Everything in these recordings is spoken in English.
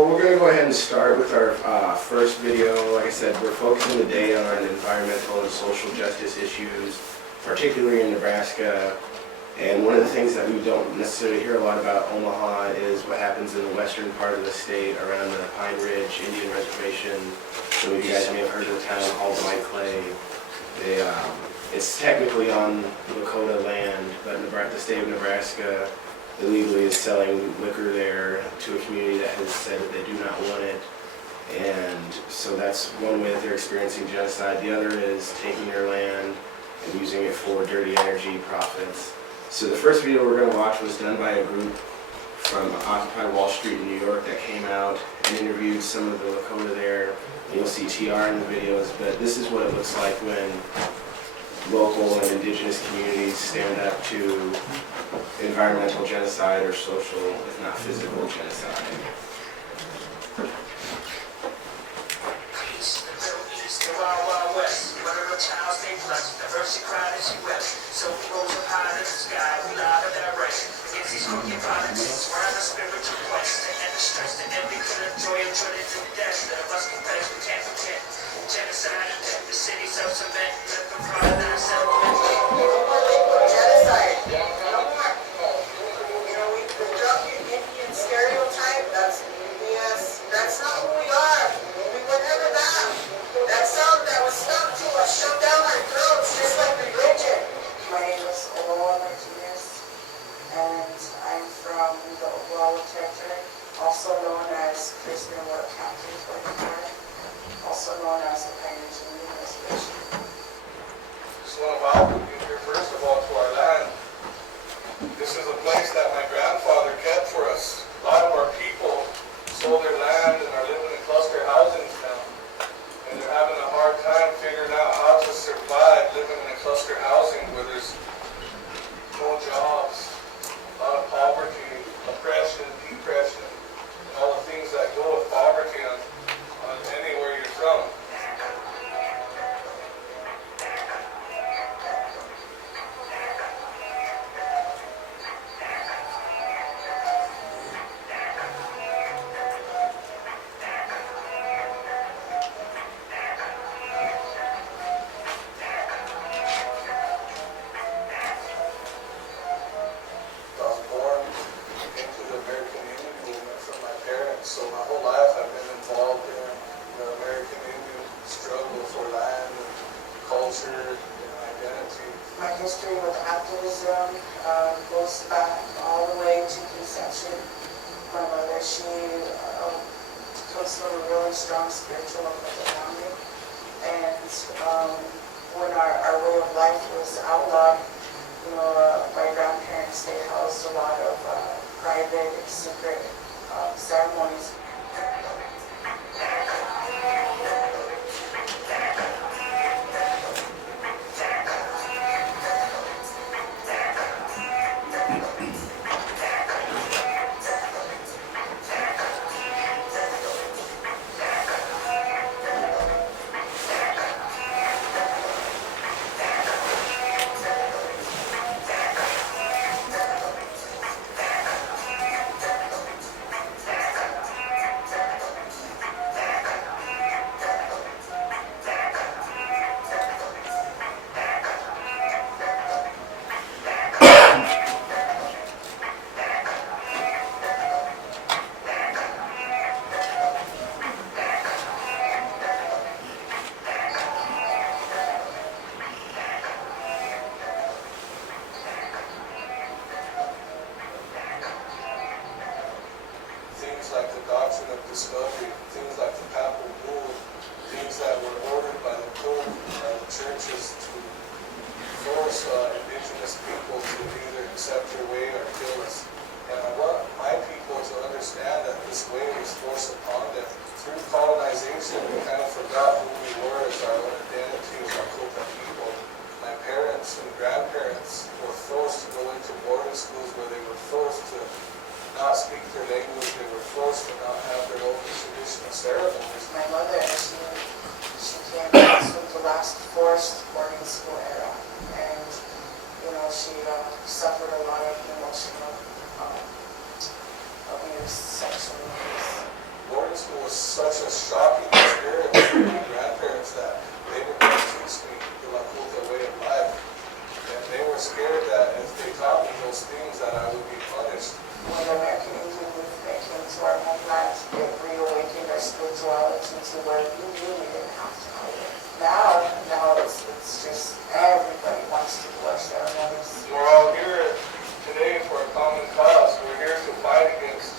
So we're going to go ahead and start with our first video. Like I said, we're focusing today on environmental and social justice issues, particularly in Nebraska. And one of the things that we don't necessarily hear a lot about Omaha is what happens in the western part of the state around the Pine Ridge Indian Reservation. Some of you guys may have heard of the town called White Clay. It's technically on Lakota land, but the state of Nebraska illegally is selling liquor there to a community that has said that they do not want it. And so that's one way that they're experiencing genocide. The other is taking their land and using it for dirty energy profits. So the first video we're going to watch was done by a group from Occupy Wall Street in New York that came out and interviewed some of the Lakota there. You'll see TR in the videos, but this is what it looks like when local and indigenous communities stand up to environmental genocide or social, if not physical, genocide. Suffered a lot of emotional abuse, sexual abuse. parents, it was such a shocking experience for my grandparents that they were going to teach me the La Puta way of life. And they were scared that if they taught me those things that I would be punished. When the American Indian movement came to our homeland, it reawakened our spirituality to where we really didn't have to know it. Now it's just everybody wants to do our ceremonies. We're all here today for a common cause. We're here to fight against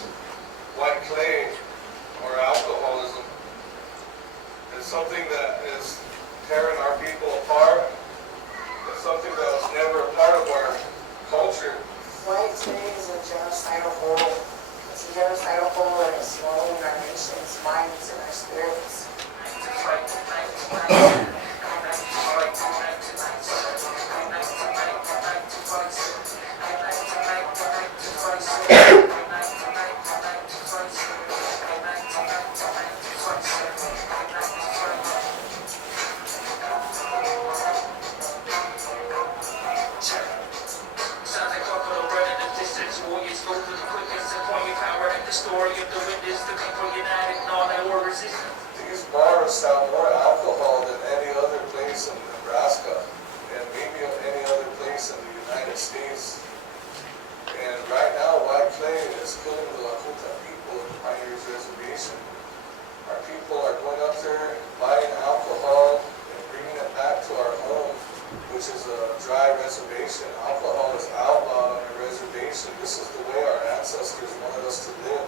white clay or alcoholism. It's something that is tearing our people apart. It's something that was never a part of our culture. White clay is a genocidal hole. It's a genocidal hole and it's swallowing our nation's minds and our spirits. These bars sell more alcohol than any other place in Nebraska and maybe any other place in the United States. And right now, white clay is killing the Lakota people in the Pioneers Reservation. Our people are going up there, buying alcohol, and bringing it back to our home, which is a dry reservation. Alcohol is outlawed on a reservation. This is the way our ancestors wanted us to live,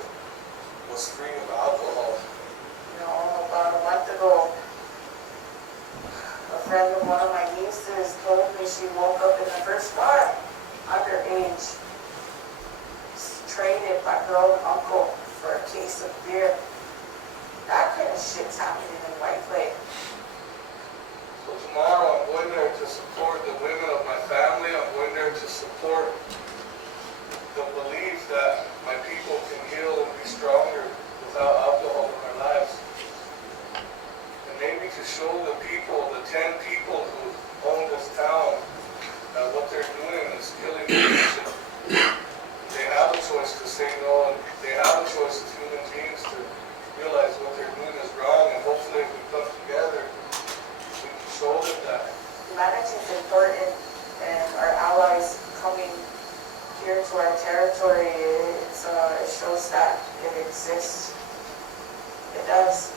was free of alcohol. You know, about a month ago, a friend of one of my nieces told me she woke up in the first bar, underage, traded by her own uncle for a case of beer. That kind of shit's happening in White Clay. So tomorrow I'm going there to support the women of my family. I'm going there to support the belief that my people can heal and be stronger without alcohol in their lives. And maybe to show the people, the 10 people who own this town, that what they're doing is killing the nation. They have a choice to say no, and they have a choice as human beings to realize what they're doing is wrong, and hopefully if we come together, we can show them that. Humanity is important, and our allies coming here to our territory, it shows that it exists. It does.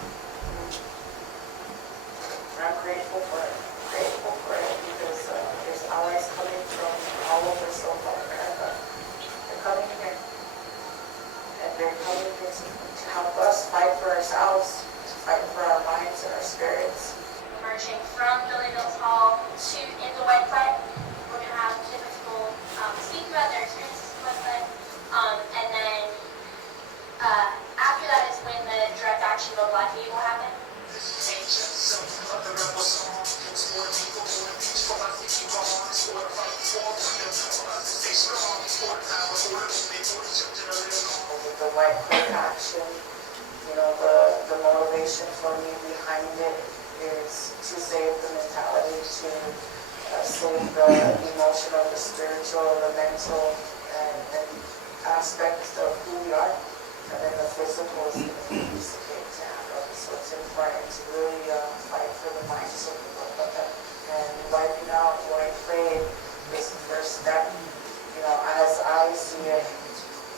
I'm grateful for it. Grateful for it because there's allies coming from all over South America. They're coming here. And they're coming here to help us fight for ourselves, to fight for our minds and our spirits. Marching from Billy Mills Hall to into White Clay. We're going to have different people speak about their experiences with White Clay. And then after that is when the direct action of Black Meat will happen. The White Clay action, you know, the motivation for me behind it is to save the mentality, to save the emotional, the spiritual, the mental, and aspects of who we are. And then the physical is going to be piece of cake to handle. So it's important to really fight for the minds of the Lakota. And wiping out White Clay is the first step, you know, as I see it,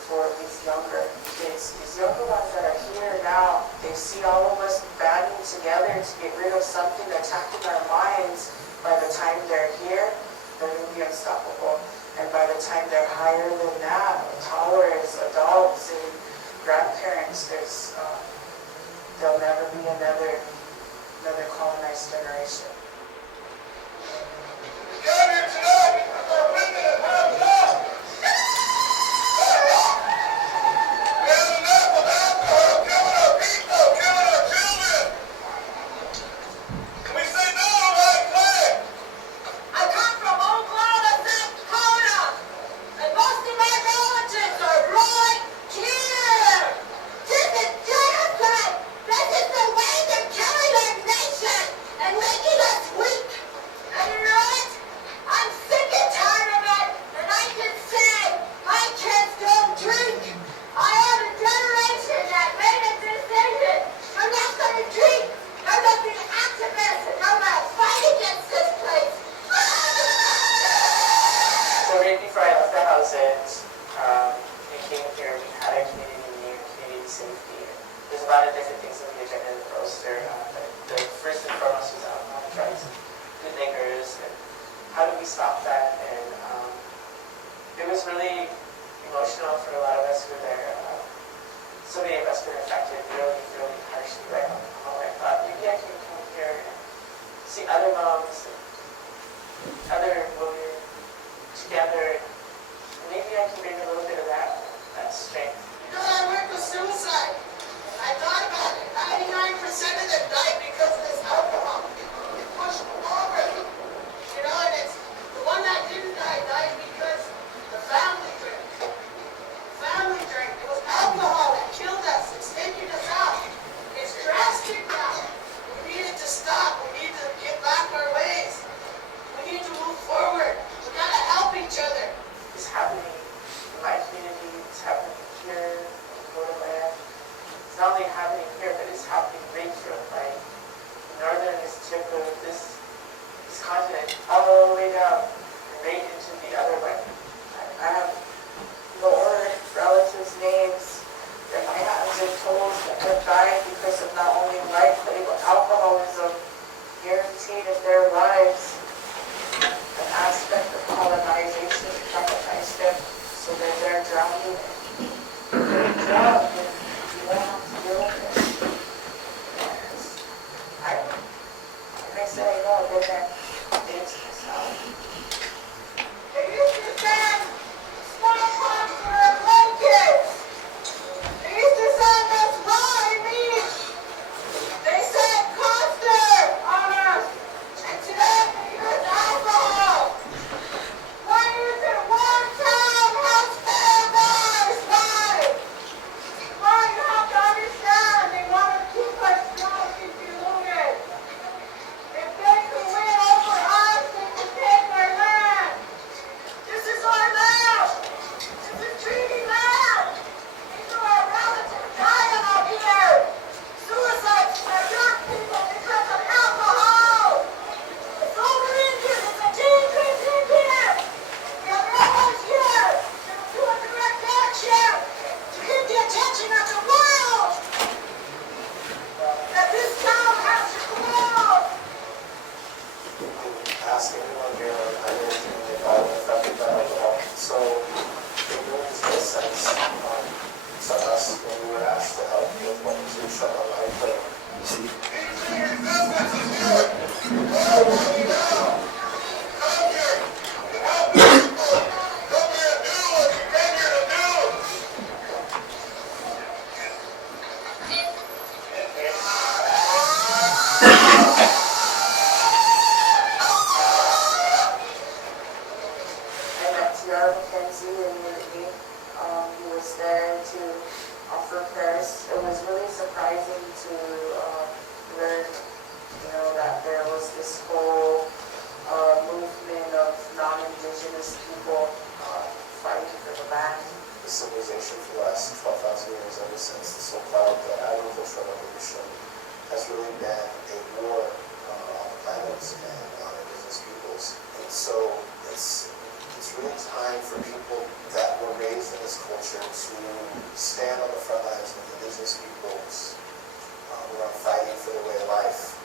for these younger kids. These younger ones that are here now, they see all of us banding together to get rid of something attacking our minds. By the time they're here, they're going to be unstoppable. And by the time they're higher than that, toddlers, adults, and grandparents, there'll never be another colonized generation. Come here tonight, our women have enough. We have enough of alcohol killing our people, killing our children. Can we say no to White Clay? I come from Oklahoma, South Dakota, and most of my relatives are right here. This is genocide. This is the way they're killing our nation and making us a lot of different things on the agenda in the roster. The first and foremost was alcohol, drugs, bootleggers, and how do we stop that? And it was really emotional for a lot of us who were there. So many of us were affected really, really harshly by alcohol. I thought maybe I can come here and see other moms and other women together, and maybe I can bring a little bit of that strength. You know, I went to suicide. I thought about it. 99% of them died because of this alcohol. It pushed them over. You know, and it's the one that didn't die died because the family drank. Family drank. It was alcohol that killed us. It's taking us out. It's drastic now. We need it to stop. We need to get back our ways. We need to move forward. We gotta help each other. It's happening in my community, it's happening here in Florida. It's not only happening here, but it's happening right through, like, the northern tip of this continent, all the way down, and right into the other one. I have more relatives' names that my hands are told that have died because of not only life, but alcoholism guaranteed in their lives. An aspect of colonization traumatized them so that they're drowning. They're drowned and you don't have to deal with it. Like I said, I know I've been there. It's myself. They used to send smallpox for our blankets. They used to send us raw meat. They sent Coster on us. And today they use alcohol. Why is it one town has paradise? Why? Well, you have to understand they want to keep us drunk and deluded. If they could win over us, they could take our land. This is our land. This is treaty land. These are our relatives dying out here. Suicides are young people because of alcohol. It's over Indian. It's a dangerous Indian. We have railroads here. They'll do a direct action to get the attention of the world that this town has to close. Ask everyone here how they're doing involved with affected by alcohol. So it really just made sense to us when we were asked to help with what was in front of our life. I met T.R.McKenzie immediately. He was there to offer prayers. It was really surprising to learn, that there was this whole movement of non-Indigenous people fighting for the land. The civilization for the last 12,000 years, ever since the so-called agricultural revolution, has really been a war on the planet and on indigenous peoples. And so it's really time for people that were raised in this culture to stand on the front lines with indigenous peoples who are fighting for their way of life.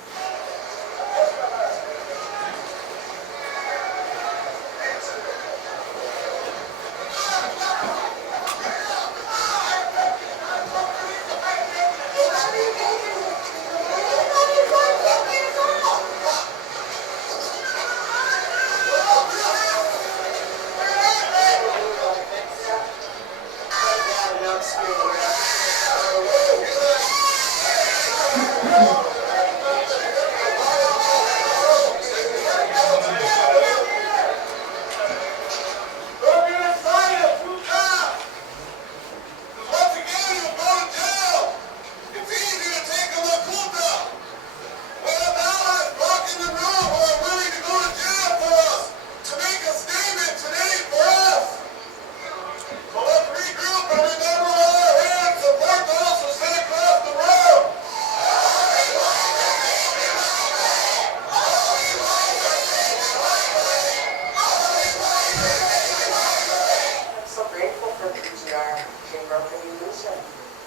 I'm so grateful for PGR. They broke the illusion.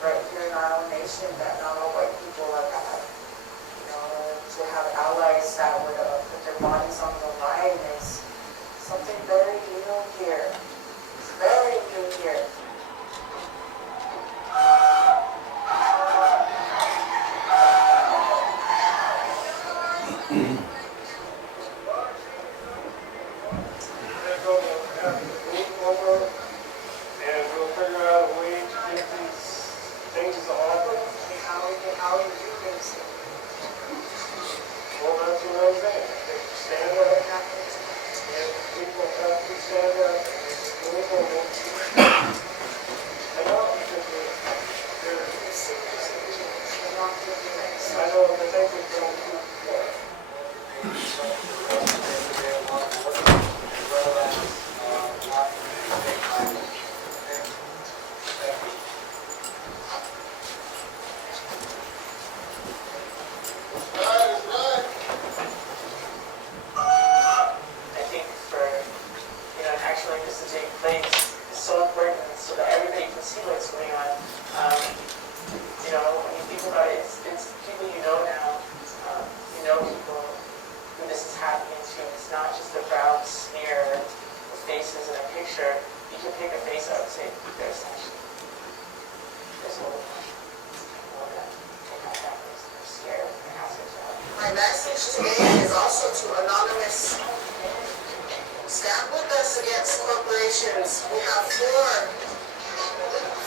right here in our own nation that not all white people are bad. You know, to have allies that would put their bodies on the line is something very new here. It's very new here. They're going to have to move over, and we'll figure out a way to get these things off. How are you doing this? Well, that's what I'm saying. They stand up, and people have to stand up and move over. I know, because they're I know, but they could go too far. I think for, an action like this to take place is so important so that everybody can see what's going on. When you think about it, it's people you know now. You know people who this is happening to. It's not just a brown smear of faces in a picture. You can pick a face out and say, there's actually, there's a little they're scared, they're asking for help. My message today is also to Anonymous. Stand with us against corporations. We have four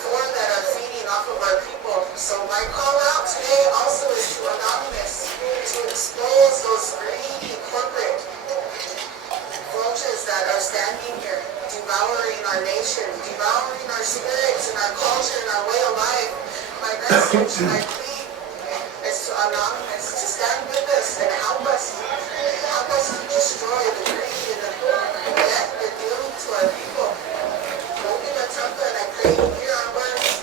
that are feeding off of our people. So my call out today also is to Anonymous to expose those greedy corporate vultures that are standing here, devouring our nation, devouring our spirits and our culture and our way of life. My message, my plea is to Anonymous to stand with us and help us to destroy the greed and the death they're doing to our people. Open the temple and I pray you hear our words.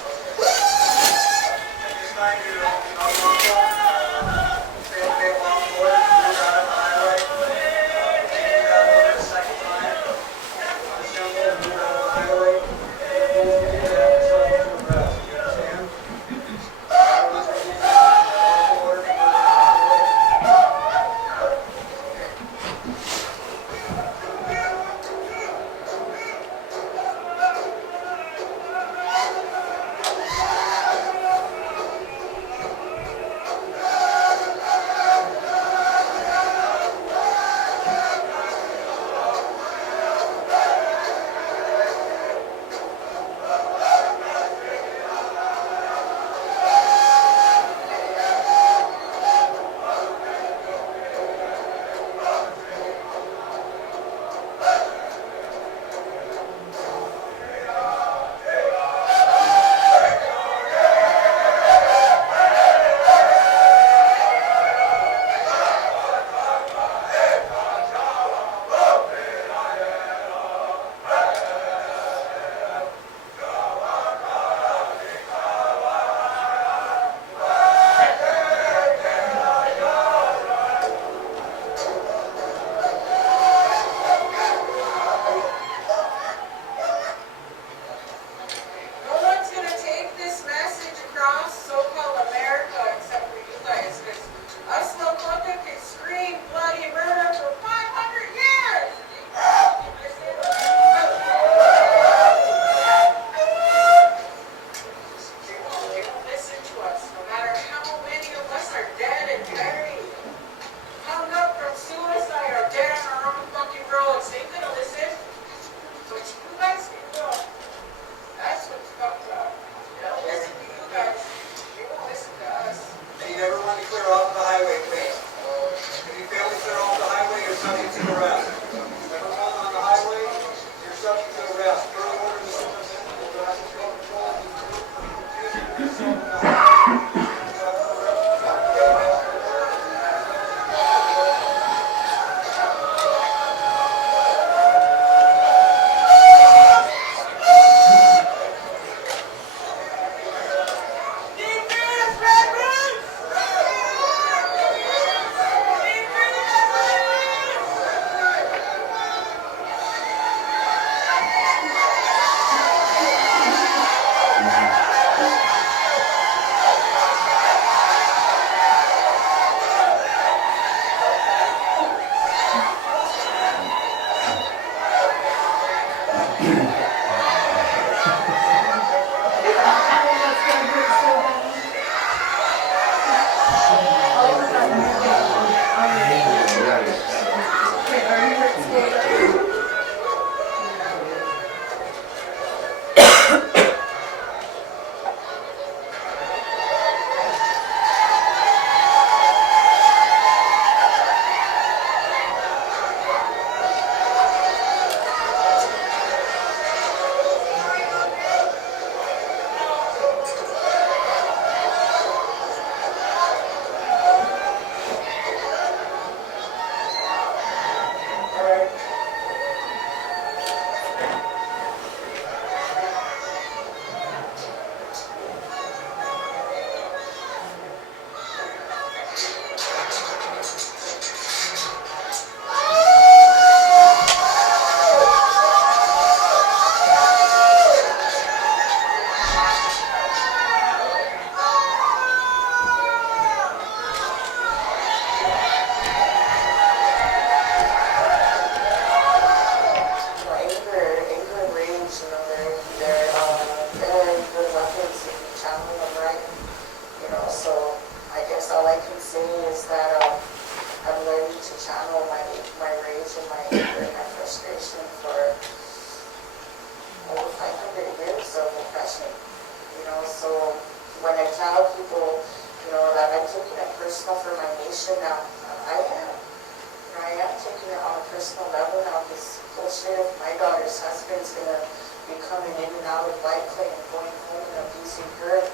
tell people, you know, that I'm taking it personal for my nation now. I am. You know, I am taking it on a personal level now, because bullshit if my daughter's husband's gonna be coming in and out of White Clay and going home and abusing her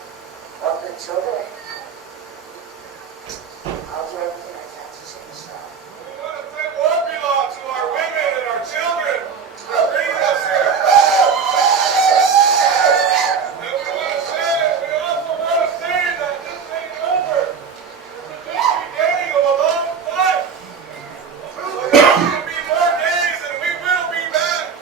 or her children. I'll do everything I can to change that. We want to say what belongs to our women and our children. Our leaders here. And we also want to say that this ain't over. This is the beginning of a long fight. There's going to be more days and we will be back.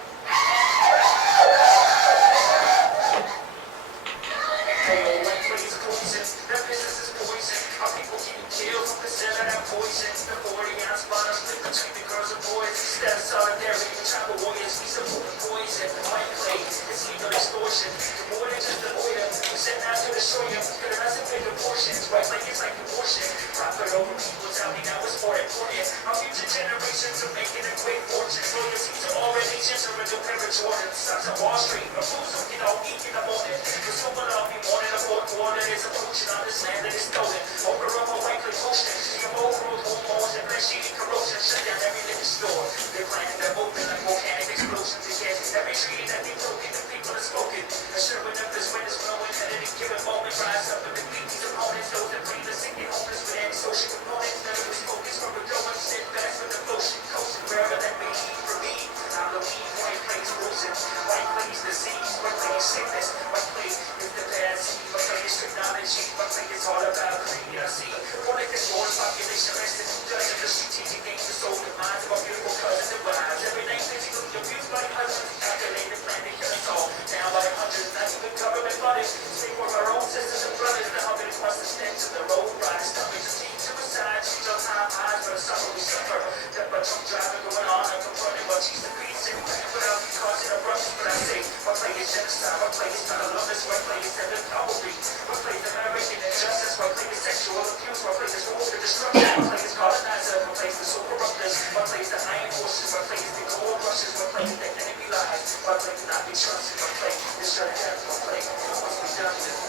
That business is poison. Our people getting killed from the cell of that poison. The 40-ounce bottle split between the girls and boys. Instead of solidarity, the tribal warriors, we support the poison. White clay, it's legal extortion. The more than just a lawyer, we sent out to destroy you. Could have us in bigger portions. White clay is like abortion. Profit over people, tell me now it's more important. Our future generations are making a great fortune. Royalties are already generating new paper Jordans. Sons of Wall Street, refuse to get all eat in the morning. The silver love, you wanted a fourth water is approaching on this land that is stolen. Over a White Clay potion. Your old growth hormones and flesh eating corrosion. Shut down every liquor store. They're planning to open like volcanic explosions again. Every tree that they broken, the people are spoken. And sure enough, this wind is blowing. At any given moment, rise up and defeat these opponents. Those that bring the sick and homeless with antisocial components. None of us focus from a going sit fast with the motion. Coasting wherever that may be for me. I'm the weed. White Clay is poison. White Clay is disease. White Clay is sickness. White Clay is the bad seed. White Clay is technology. White Clay is all about clean. I see. Chronic disorders, population resting. Judging the strategic games, the soul, the minds of our beautiful cousins and wives. Every name physically abused by husbands. Calculated plan to kill us all. Down by the hundreds, not even government funded. Speak for our own sisters and brothers. The humming across the steps of the road. Riding stomachs and team suicide. Change our time eyes for the summer we suffer. That by drunk driving going on and confronting what used to be. Sitting back without causing eruptions. But I say, what play is genocide? What play is not a lovers? What play is seven cavalry? What play is American injustice? What play is sexual abuse? What play is war and destruction? What play is colonizer? What play is the super corruptors? What play is the iron horses? What play is the gold rushes? What play is the enemy lies? What play is not be trusted? What play is shut down? What play must be done with?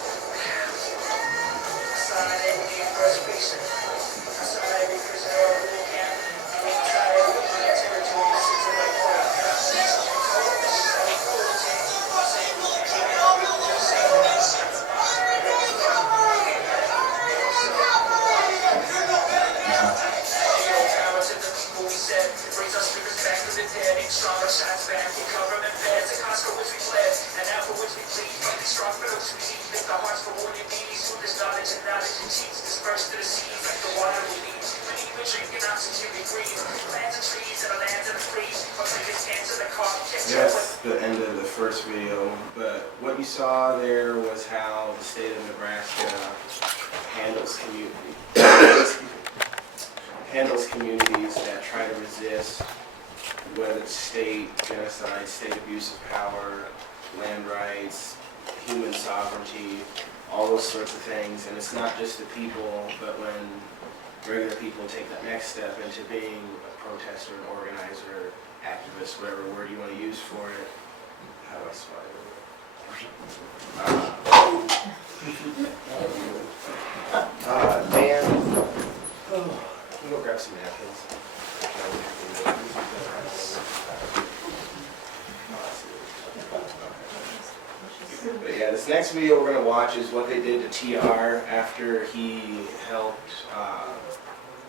I saw that every first patient. I saw that every prisoner of the camp. I saw every territory sits in my brings our spirits back to the dead, and stronger shots back in government beds, and cost for which we fled, and now for which we plead. From these strong for those who need, lift our hearts for more than needs. Through this knowledge and cheats dispersed to the seas like the water we need. We need to drink and oxygen we breathe. Plants and trees and the lands and the fleas. But we just answer the call. That's the end of the first video, but what you saw there was how the state of Nebraska handles communities that try to resist, whether it's state genocide, state abuse of power, land rights, human sovereignty, all those sorts of things. And it's not just the people, but when regular people take that next step into being a protester, an organizer, activist, whatever word you want to use for it. How do I spell it? Dan, can you go grab some napkins? But yeah, this next video we're going to watch is what they did to TR after he helped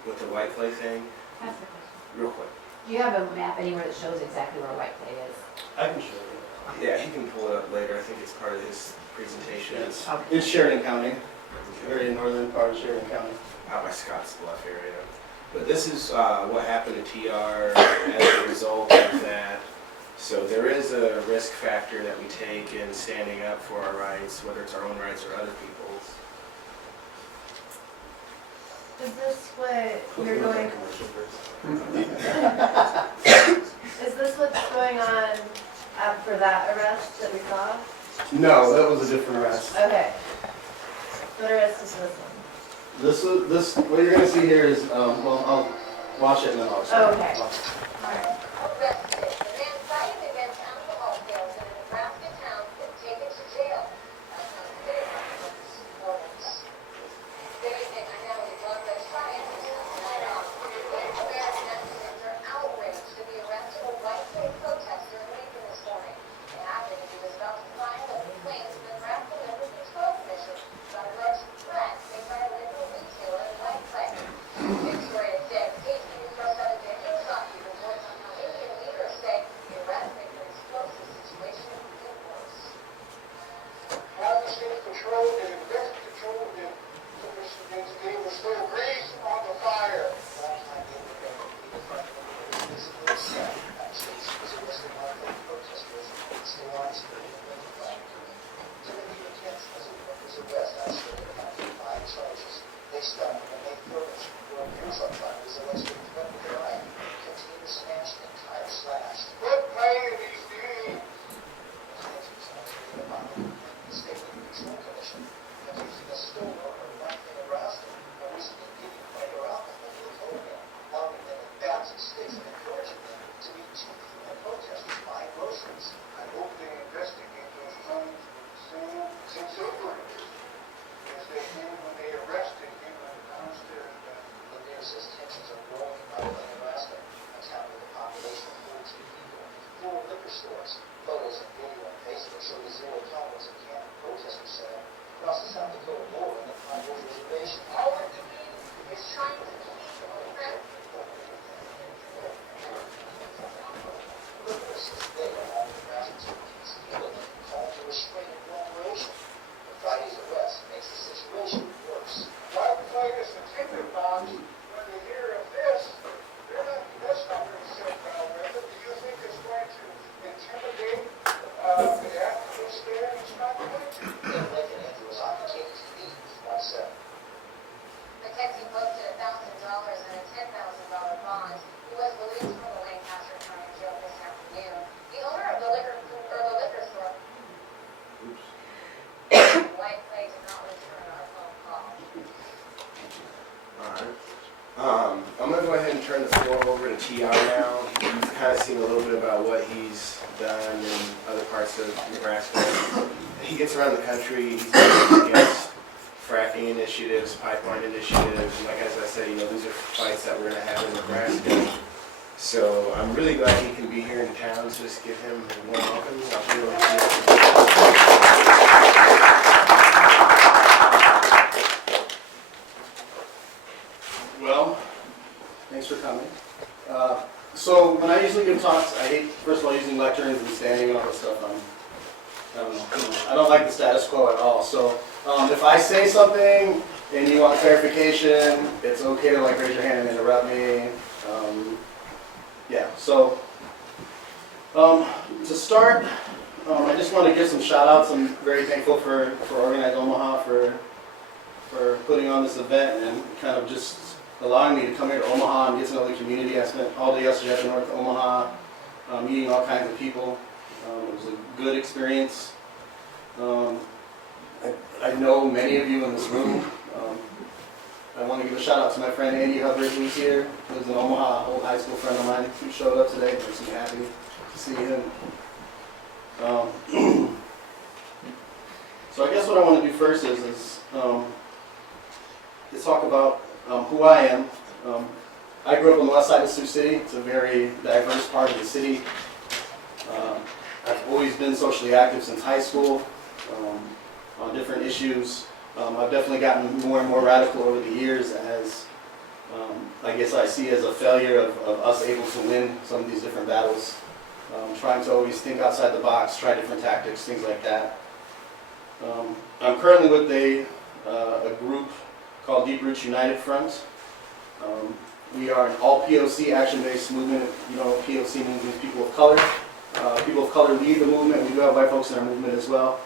with the White Clay thing. Real quick. Do you have a map anywhere that shows exactly where White Clay is? I can show you. Yeah, he can pull it up later. I think it's part of his presentation. Yes. It's Sheridan County, very northern part of Sheridan County. Out by Scotts Bluff area. But this is what happened to TR as a result of that. So there is a risk factor that we take in standing up for our rights, whether it's our own rights or other people's. Is this what you're going? Is this what's going on after that arrest that we saw? No, that was a different arrest. Okay. What arrest is this one? This, what you're gonna see here is, well, I'll watch it and then I'll explain. Oh, okay. I'll- Alright. Arrested. The man fighting against alcohol sales in a Nebraska town was taken to jail. That's not fair. no war on the tribal reservation. All we're doing is trying to keep that. Liberals today along with grassroots communities feel it and call for restraint and cooperation. But Friday's arrest makes the situation worse. Firefighters and timber bonds, when they hear of this, that's not going to sit well with it. Do you think it's going to intimidate the activists there? It's not going to. And Lincoln Andrew was on the KTV once said. McKenzie posted $1,000 and a $10,000 bond. He was released from the Lancaster County Jail this afternoon. The owner of the liquor store, White Clay, did not return our phone call. Alright. I'm gonna go ahead and turn the floor over to TR now. You've kind of seen a little bit about what he's done in other parts of Nebraska. He gets around the country, he's working against fracking initiatives, pipeline initiatives, and like as I said, these are fights that we're gonna have in Nebraska. So I'm really glad he can be here in town, so just give him a warm welcome. I'll turn it over to you. Well, thanks for coming. So when I usually give talks, I hate, first of all, using lecterns and standing and all that stuff. I don't know. I don't like the status quo at all. So if I say something and you want clarification, it's okay to raise your hand and interrupt me. Yeah. So to start, I just want to give some shout outs. I'm very thankful for Organize Omaha for putting on this event and kind of just allowing me to come here to Omaha and get to know the community. I spent all day yesterday up in North Omaha meeting all kinds of people. It was a good experience. I know many of you in this room. I want to give a shout out to my friend Andy Hubbard, who's here. He was an Omaha old high school friend of mine who showed up today. I'm so happy to see him. So I guess what I want to do first is to talk about who I am. I grew up on the west side of Sioux City. It's a very diverse part of the city. I've always been socially active since high school on different issues. I've definitely gotten more and more radical over the years as I guess I see as a failure of us able to win some of these different battles. Trying to always think outside the box, try different tactics, things like that. I'm currently with a group called Deep Roots United Front. We are an all POC action-based movement. POC means people of color. People of color lead the movement. We do have white folks in our movement as well.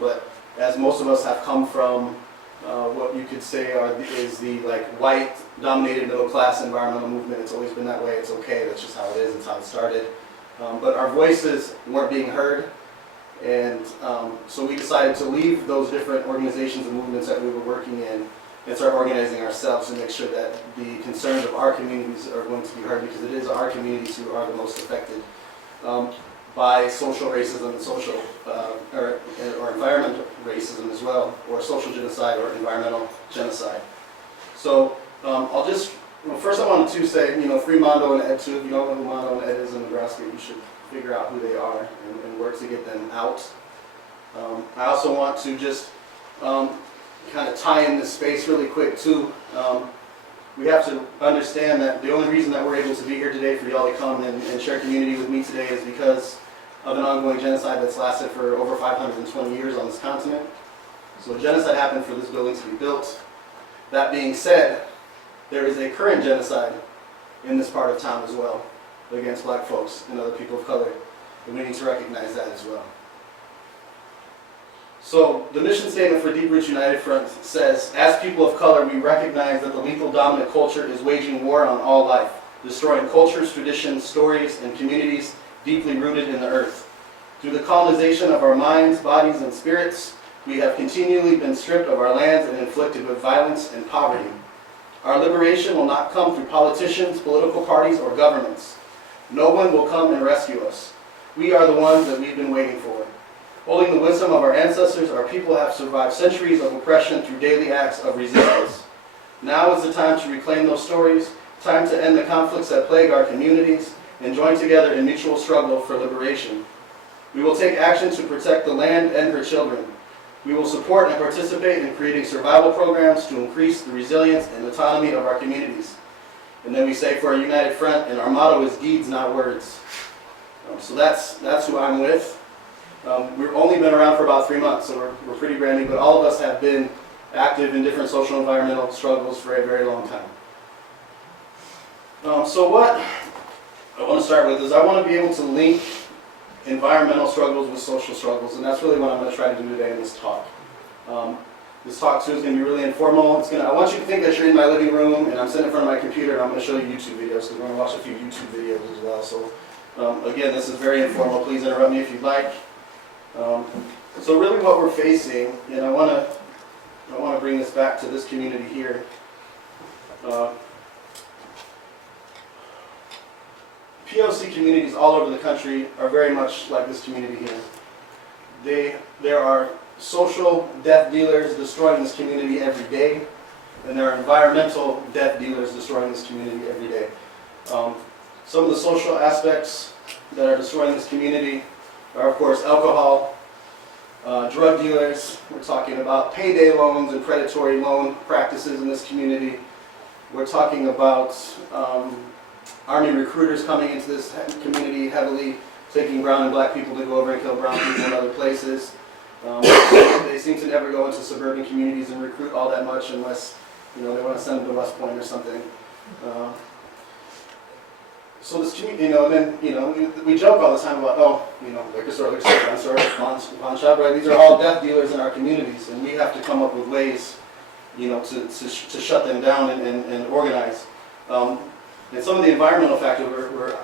But as most of us have come from what you could say is the white-dominated middle-class environmental movement. It's always been that way. It's okay. That's just how it is. It's how it started. But our voices weren't being heard. And so we decided to leave those different organizations and movements that we were working in and start organizing ourselves to make sure that the concerns of our communities are going to be heard, because it is our communities who are the most affected by social racism and social or environmental racism as well, or social genocide or environmental genocide. So first I wanted to say, free Mondo and Ed too. If you don't know who Mondo and Ed is in Nebraska, you should figure out who they are and work to get them out. I also want to just kind of tie in this space really quick too. We have to understand that the only reason that we're able to be here today for y'all to come and share community with me today is because of an ongoing genocide that's lasted for over 520 years on this continent. So genocide happened for this building to be built. That being said, there is a current genocide in this part of town as well against black folks and other people of color, and we need to recognize that as well. So the mission statement for Deep Roots United Front says, as people of color, we recognize that the lethal dominant culture is waging war on all life, destroying cultures, traditions, stories, and communities deeply rooted in the earth. Through the colonization of our minds, bodies, and spirits, we have continually been stripped of our lands and inflicted with violence and poverty. Our liberation will not come through politicians, political parties, or governments. No one will come and rescue us. We are the ones that we've been waiting for. Holding the wisdom of our ancestors, our people have survived centuries of oppression through daily acts of resistance. Now is the time to reclaim those stories, time to end the conflicts that plague our communities, and join together in mutual struggle for liberation. We will take action to protect the land and her children. We will support and participate in creating survival programs to increase the resilience and autonomy of our communities. And then we say for our united front, and our motto is deeds, not words. So that's who I'm with. We've only been around for about 3 months, so we're pretty brand new, but all of us have been active in different social and environmental struggles for a very long time. So what I want to start with is I want to be able to link environmental struggles with social struggles, and that's really what I'm going to try to do today in this talk. This talk too is going to be really informal. I want you to think that you're in my living room and I'm sitting in front of my computer and I'm going to show you YouTube videos, because we're going to watch a few YouTube videos as well. So again, this is very informal. Please interrupt me if you'd like. So really what we're facing, and I want to bring this back to this community here. POC communities all over the country are very much like this community here. There are social death dealers destroying this community every day, and there are environmental death dealers destroying this community every day. Some of the social aspects that are destroying this community are, of course, alcohol, drug dealers. We're talking about payday loans and predatory loan practices in this community. We're talking about Army recruiters coming into this community heavily, taking brown and black people to go over and kill brown people in other places. They seem to never go into suburban communities and recruit all that much unless, they want to send them to West Point or something. So this community, and then, we joke all the time about, liquor store, gun store, pawn shop, right? These are all death dealers in our communities, and we have to come up with ways, to shut them down and organize. And some of the environmental factors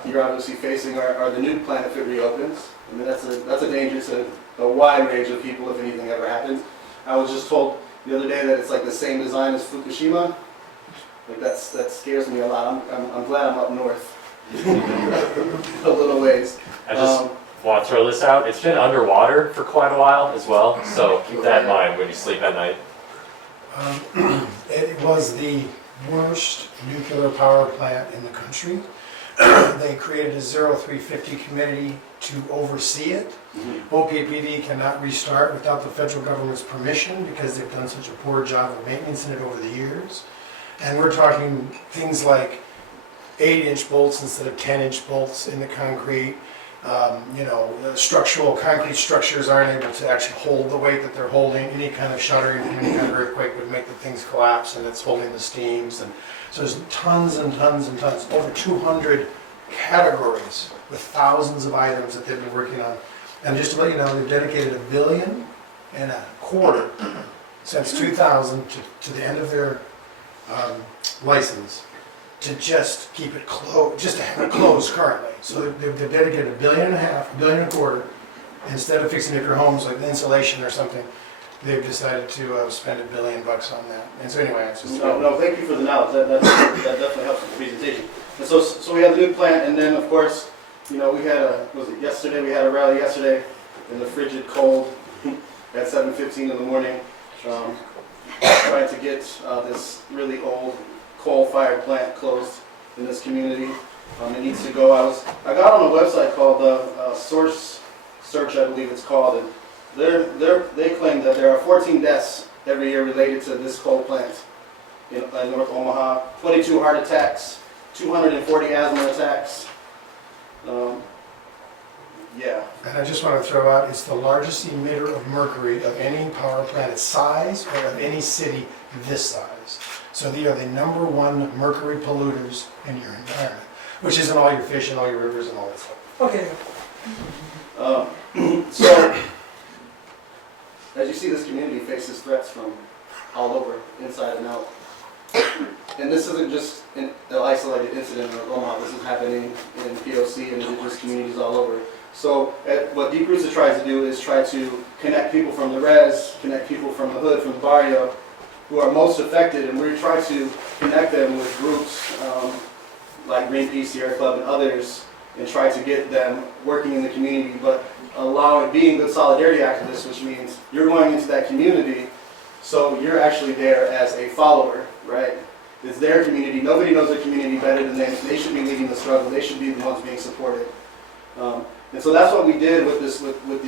you're obviously facing are the nuke plant if it reopens. I mean, that's a danger to a wide range of people if anything ever happens. I was just told the other day that it's like the same design as Fukushima. Like that scares me a lot. I'm glad I'm up north a little ways. I just want to throw this out. It's been underwater for quite a while as well, so keep that in mind when you sleep at night. It was the worst nuclear power plant in the country. They created a 0350 committee to oversee it. OPPD cannot restart without the federal government's permission because they've done such a poor job of maintenance in it over the years. And we're talking things like 8-inch bolts instead of 10-inch bolts in the concrete. Structural concrete structures aren't able to actually hold the weight that they're holding. Any kind of shuddering from any kind of earthquake would make the things collapse, and it's holding the steams. And so there's tons and tons and tons, over 200 categories with thousands of items that they've been working on. And just to let you know, they've dedicated $1.25 billion since 2000 to the end of their license to just keep it closed, just to have it closed currently. So they've dedicated $1.5 billion, $1.25 billion, instead of fixing it for homes like insulation or something. They've decided to spend $1 billion on that. And so anyway, it's just no, thank you for the knowledge. That definitely helps with the presentation. And so we have the nuke plant, and then of course, we had yesterday? We had a rally yesterday in the frigid cold at 7:15 in the morning, trying to get this really old coal-fired plant closed in this community. It needs to go. I got on a website called Source Search, I believe it's called, and they claim that there are 14 deaths every year related to this coal plant in North Omaha, 22 heart attacks, 240 asthma attacks. Yeah. And I just want to throw out, it's the largest emitter of mercury of any power plant its size or of any city this size. So they are the #1 mercury polluters in your environment, which isn't all your fish and all your rivers and all that stuff. Okay. So, as you see, this community faces threats from all over, inside and out. And this isn't just an isolated incident in Omaha. This is happening in POC and indigenous communities all over. So what Deep Roots tries to do is try to connect people from the res, connect people from the hood, from the barrio, who are most affected, and we try to connect them with groups like Greenpeace, Sierra Club, and others, and try to get them working in the community, but being good solidarity activists, which means you're going into that community, so you're actually there as a follower, right? It's their community. Nobody knows their community better than them. They should be leading the struggle. They should be the ones being supported. And so that's what we did with these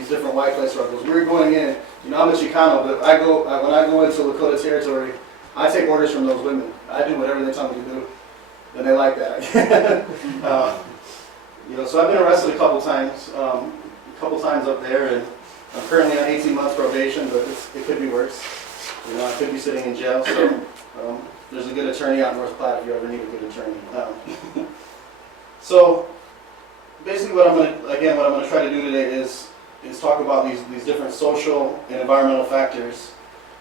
different white clay struggles. We were going in, I'm a Chicano, but when I go into Lakota territory, I take orders from those women. I do whatever they tell me to do, and they like that. So I've been arrested a couple times up there, and I'm currently on 18 months probation, but it could be worse. I could be sitting in jail, so there's a good attorney out in North Platte if you ever need a good attorney. So basically what I'm going to try to do today is talk about these different social and environmental factors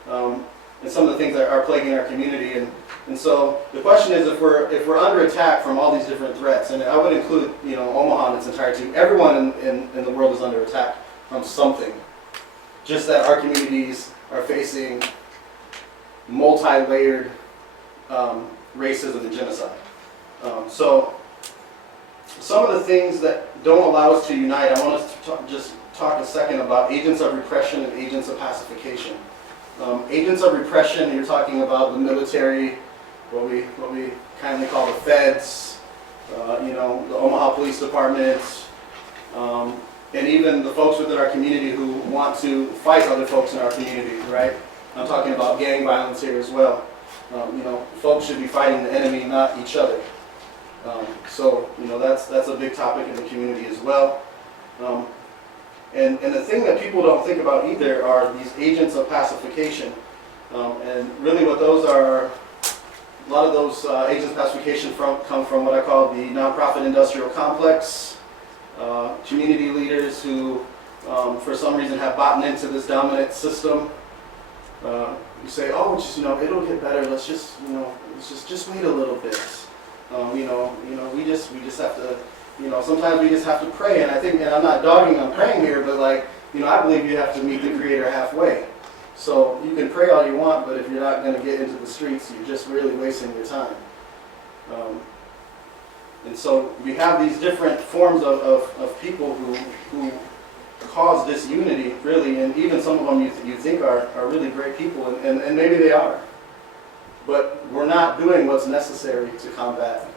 and some of the things that are plaguing our community. And so the question is, if we're under attack from all these different threats, and I would include Omaha in its entirety, everyone in the world is under attack from something. Just that our communities are facing multi-layered racism and genocide. So some of the things that don't allow us to unite, I want us to just talk a second about agents of repression and agents of pacification. Agents of repression, you're talking about the military, what we kindly call the feds, the Omaha Police Department, and even the folks within our community who want to fight other folks in our community, right? I'm talking about gang violence here as well. Folks should be fighting the enemy, not each other. So that's a big topic in the community as well. And the thing that people don't think about either are these agents of pacification. And really what those are, a lot of those agents of pacification come from what I call the nonprofit industrial complex. Community leaders who, for some reason, have bought into this dominant system. You say, oh, it'll get better. Let's just wait a little bit. We just have to, sometimes we just have to pray. And I think, and I'm not dogging on praying here, but I believe you have to meet the Creator halfway. So you can pray all you want, but if you're not going to get into the streets, you're just really wasting your time. And so we have these different forms of people who cause disunity, really, and even some of them you think are really great people, and maybe they are. But we're not doing what's necessary to combat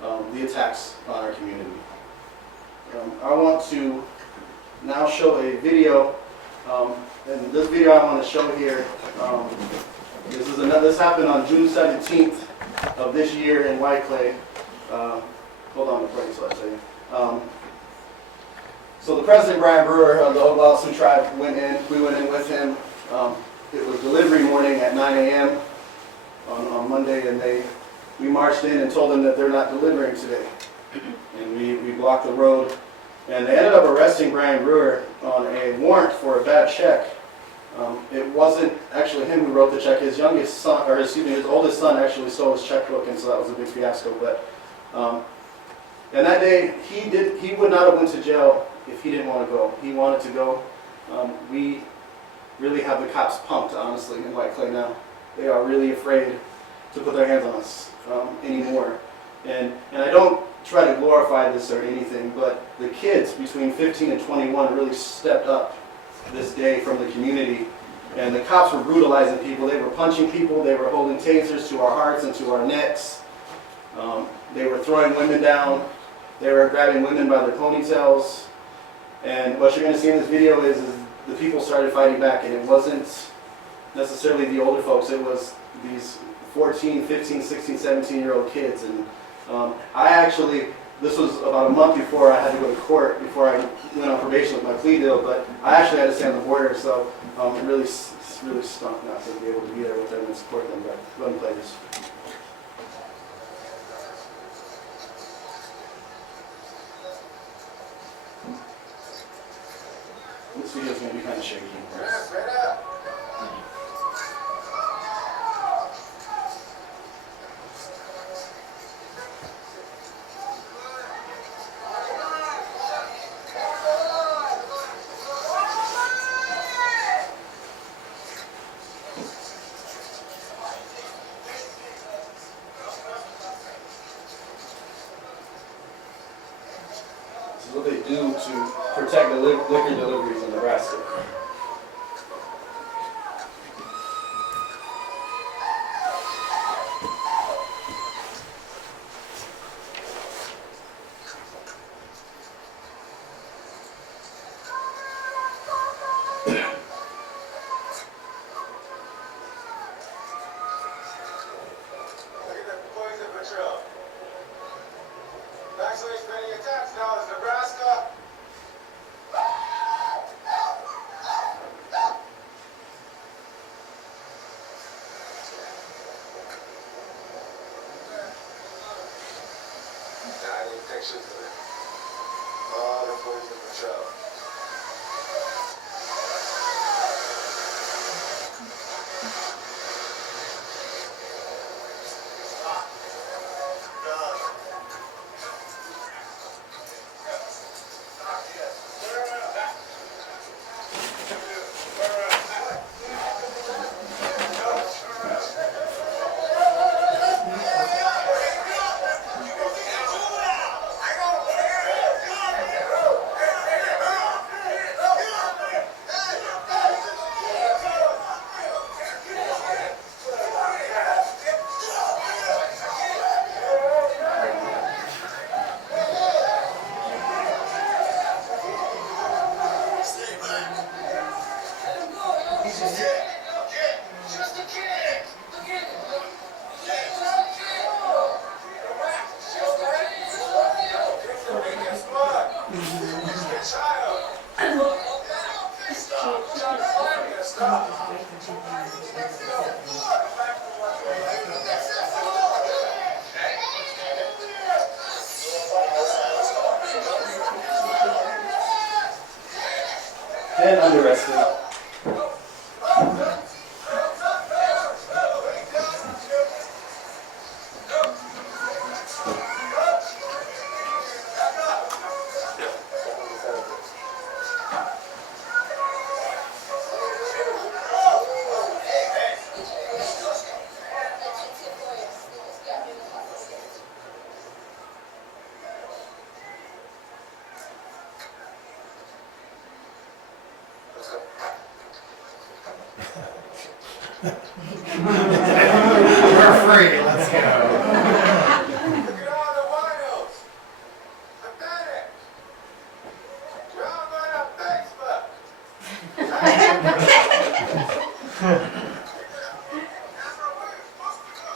the attacks on our community. I want to now show a video, and this video I want to show here, this happened on June 17th of this year in White Clay. Hold on, so I say. So the President Brian Brewer of the Oglala Sioux Tribe went in. We went in with him. It was delivery morning at 9 a.m. on Monday, and we marched in and told them that they're not delivering today. And we blocked the road, and they ended up arresting Brian Brewer on a warrant for a bad check. It wasn't actually him who wrote the check. His oldest son actually stole his checkbook, and so that was a big fiasco. But and that day, he would not have went to jail if he didn't want to go. He wanted to go. We really have the cops pumped, honestly, in White Clay now. They are really afraid to put their hands on us anymore. And I don't try to glorify this or anything, but the kids between 15 and 21 really stepped up this day from the community. And the cops were brutalizing people. They were punching people. They were holding tasers to our hearts and to our necks. They were throwing women down. They were grabbing women by their ponytails. And what you're going to see in this video is the people started fighting back, and it wasn't necessarily the older folks. It was these 14, 15, 16, 17-year-old kids. And this was about a month before I had to go to court, before I went on probation with my plea deal, but I actually had to stay on the border, so it really stunk not to be able to be there with them and support them. But go ahead and play this. This video is going to be kind of shaky. This is what they do to protect the liquor deliveries in Nebraska. protection to them. Oh, the police in the job. And underrested. We're free, let's go. Look at all the winos. Pathetic. You're all going on Facebook.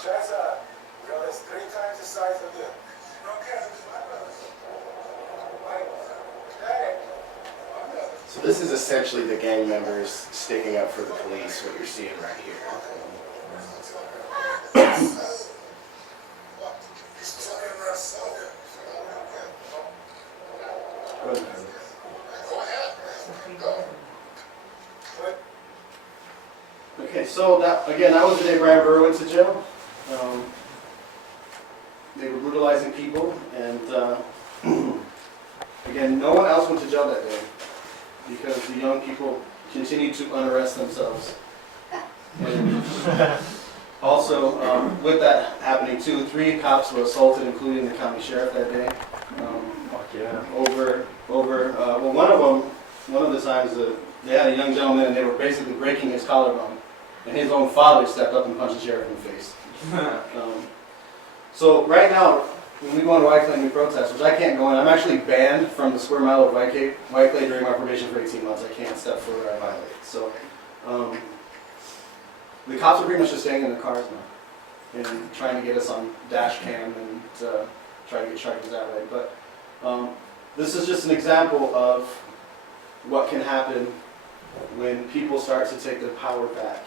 Tressa, girl is 3 times the size of you. So this is essentially the gang members sticking up for the police, what you're seeing right here. Okay, so that was the day Brian Brewer went to jail. They were brutalizing people, and again, no one else went to jail that day because the young people continued to unarrest themselves. And also, with that happening too, 3 cops were assaulted, including the county sheriff that day. Well, one of the times they had a young gentleman and they were basically breaking his collarbone, and his own father stepped up and punched the sheriff in the face. So right now, when we go into White Clay and we protest, which I can't go in, I'm actually banned from the square mile of White Clay during my probation for 18 months. I can't step foot or I violate. So the cops are pretty much just staying in their cars now and trying to get us on dash cam and try to get charges that way. But this is just an example of what can happen when people start to take their power back.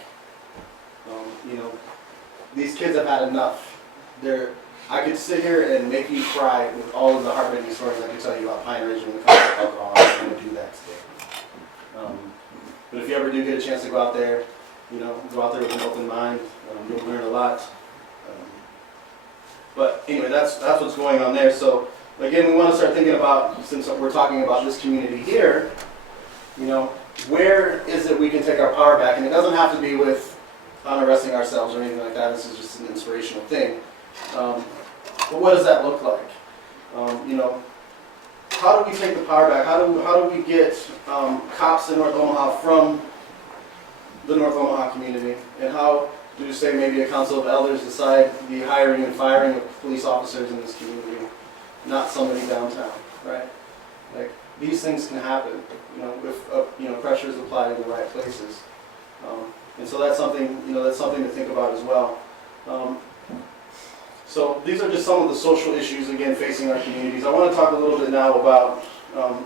These kids have had enough. I could sit here and make you cry with all of the heartbreaking stories I could tell you about Pine Ridge when it comes to alcohol. I'm not going to do that today. But if you ever do get a chance to go out there, go out there with an open mind. You'll learn a lot. But anyway, that's what's going on there. So again, we want to start thinking about, since we're talking about this community here, where is it we can take our power back? And it doesn't have to be with unarresting ourselves or anything like that. This is just an inspirational thing. But what does that look like? How do we take the power back? How do we get cops in North Omaha from the North Omaha community? And how do, say, maybe a council of elders decide the hiring and firing of police officers in this community, not somebody downtown, right? Like, these things can happen, if pressure is applied in the right places. And so that's something, that's something to think about as well. So these are just some of the social issues, again, facing our communities. I want to talk a little bit now about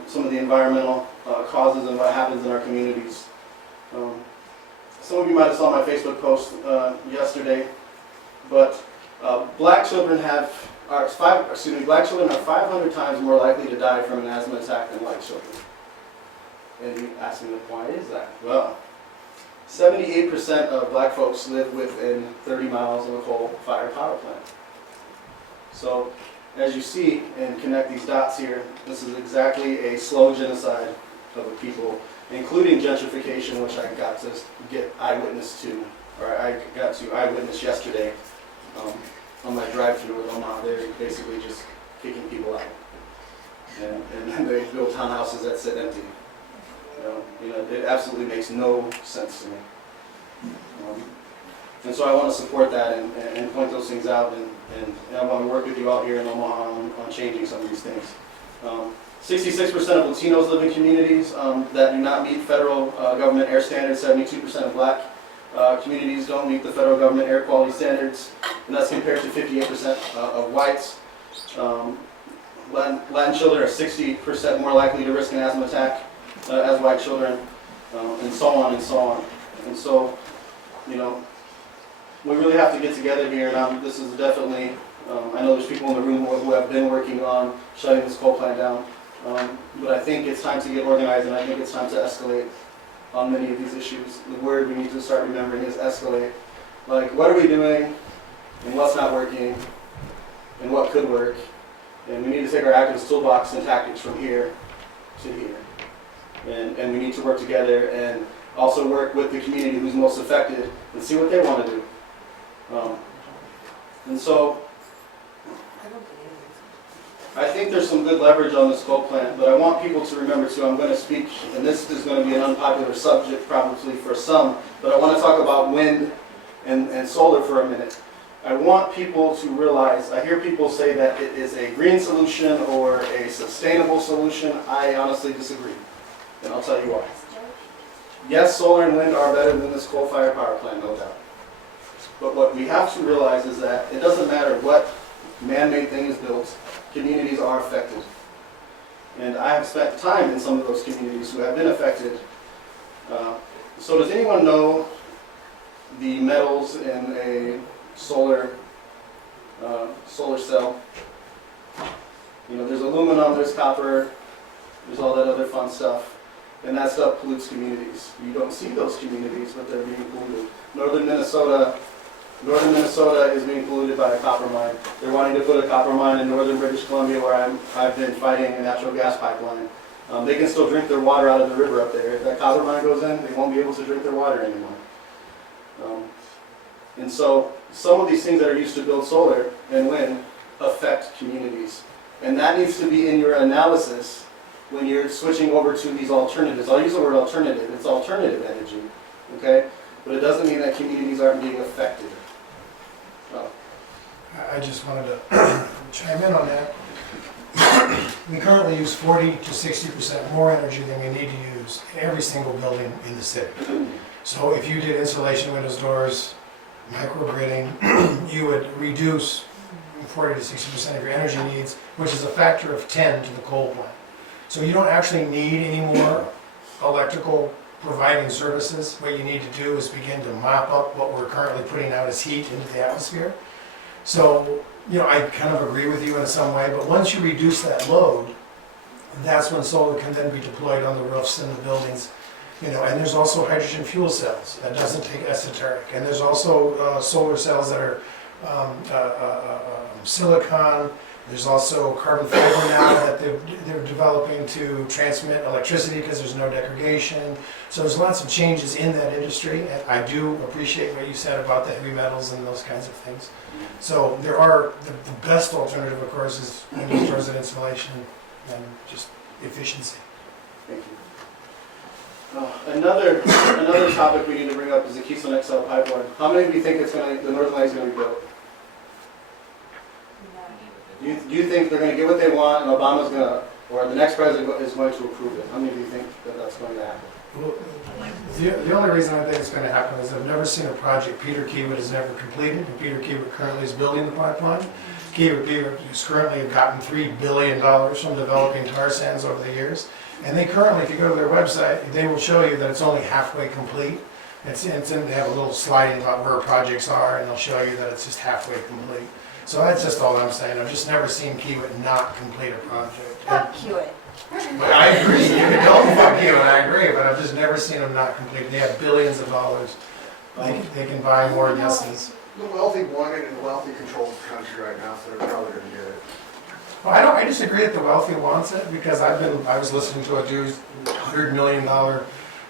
some of the environmental causes and what happens in our communities. Some of you might have saw my Facebook post yesterday, but black children have black children are 500 times more likely to die from an asthma attack than white children. And you ask me, why is that? Well, 78% of black folks live within 30 miles of a coal-fired power plant. So, as you see and connect these dots here, this is exactly a slow genocide of a people, including gentrification, which I got to get eyewitness to, or I got to eyewitness yesterday on my drive-through with Omaha. They're basically just kicking people out, and then they build townhouses that sit empty. You know, it absolutely makes no sense to me. And so I want to support that and point those things out, and I want to work with you out here in Omaha on changing some of these things. 66% of Latinos live in communities that do not meet federal government air standards. 72% of black communities don't meet the federal government air quality standards, and that's compared to 58% of whites. Latin children are 60% more likely to risk an asthma attack as white children, and so on and so on. And so, you know, we really have to get together here, and this is definitely, I know there's people in the room who have been working on shutting this coal plant down, but I think it's time to get organized, and I think it's time to escalate on many of these issues. The word we need to start remembering is escalate. Like, what are we doing, and what's not working, and what could work, and we need to take our activist toolbox and tactics from here to here. And we need to work together and also work with the community who's most affected and see what they want to do. And so, I think there's some good leverage on this coal plant, but I want people to remember too, I'm going to speak, and this is going to be an unpopular subject probably for some, but I want to talk about wind and solar for a minute. I want people to realize, I hear people say that it is a green solution or a sustainable solution. I honestly disagree, and I'll tell you why. Yes, solar and wind are better than this coal-fired power plant, no doubt. But what we have to realize is that it doesn't matter what man-made thing is built, communities are affected. And I have spent time in some of those communities who have been affected. So does anyone know the metals in a solar cell? You know, there's aluminum, there's copper, there's all that other fun stuff. And that stuff pollutes communities. You don't see those communities, but they're being polluted. Northern Minnesota is being polluted by a copper mine. They're wanting to put a copper mine in northern British Columbia, where I've been fighting a natural gas pipeline. They can still drink their water out of the river up there. If that copper mine goes in, they won't be able to drink their water anymore. And so some of these things that are used to build solar and wind affect communities. And that needs to be in your analysis when you're switching over to these alternatives. I'll use the word alternative. It's alternative energy, okay? But it doesn't mean that communities aren't being affected. I just wanted to chime in on that. We currently use 40 to 60% more energy than we need to use in every single building in the city. So if you did insulation, windows, doors, microgridding, you would reduce 40 to 60% of your energy needs, which is a factor of 10 to the coal plant. So you don't actually need any more electrical providing services. What you need to do is begin to mop up what we're currently putting out as heat into the atmosphere. So, you know, I kind of agree with you in some way, but once you reduce that load, that's when solar can then be deployed on the roofs and the buildings. You know, and there's also hydrogen fuel cells that doesn't take esoteric, and there's also solar cells that are silicon. There's also carbon fiber now that they're developing to transmit electricity because there's no degradation. So there's lots of changes in that industry, and I do appreciate what you said about the heavy metals and those kinds of things. So there are, the best alternative, of course, is windows, doors, and insulation, and just efficiency. Thank you. Another topic we need to bring up is the Keystone XL pipeline. How many do you think the Northern Light is going to be built? Do you think they're going to get what they want, and Obama's going to, or the next president is going to approve it? How many do you think that that's going to happen? Well, the only reason I think it's going to happen is I've never seen a project Peter Kiewit has never completed, and Peter Kiewit currently is building the pipeline. Kiewit has currently gotten $3 billion from developing tar sands over the years, and they currently, if you go to their website, they will show you that it's only halfway complete. They have a little sliding about where projects are, and they'll show you that it's just halfway complete. So that's just all I'm saying. I've just never seen Kiewit not complete a project. Fuck Kiewit. But I agree, you can tell them fuck you, and I agree, but I've just never seen them not complete. They have billions of dollars. They can buy more yeses. The wealthy want it, and the wealthy control the country right now, so they're probably gonna get it. Well, I disagree that the wealthy wants it, because I was listening to a dude's $100 million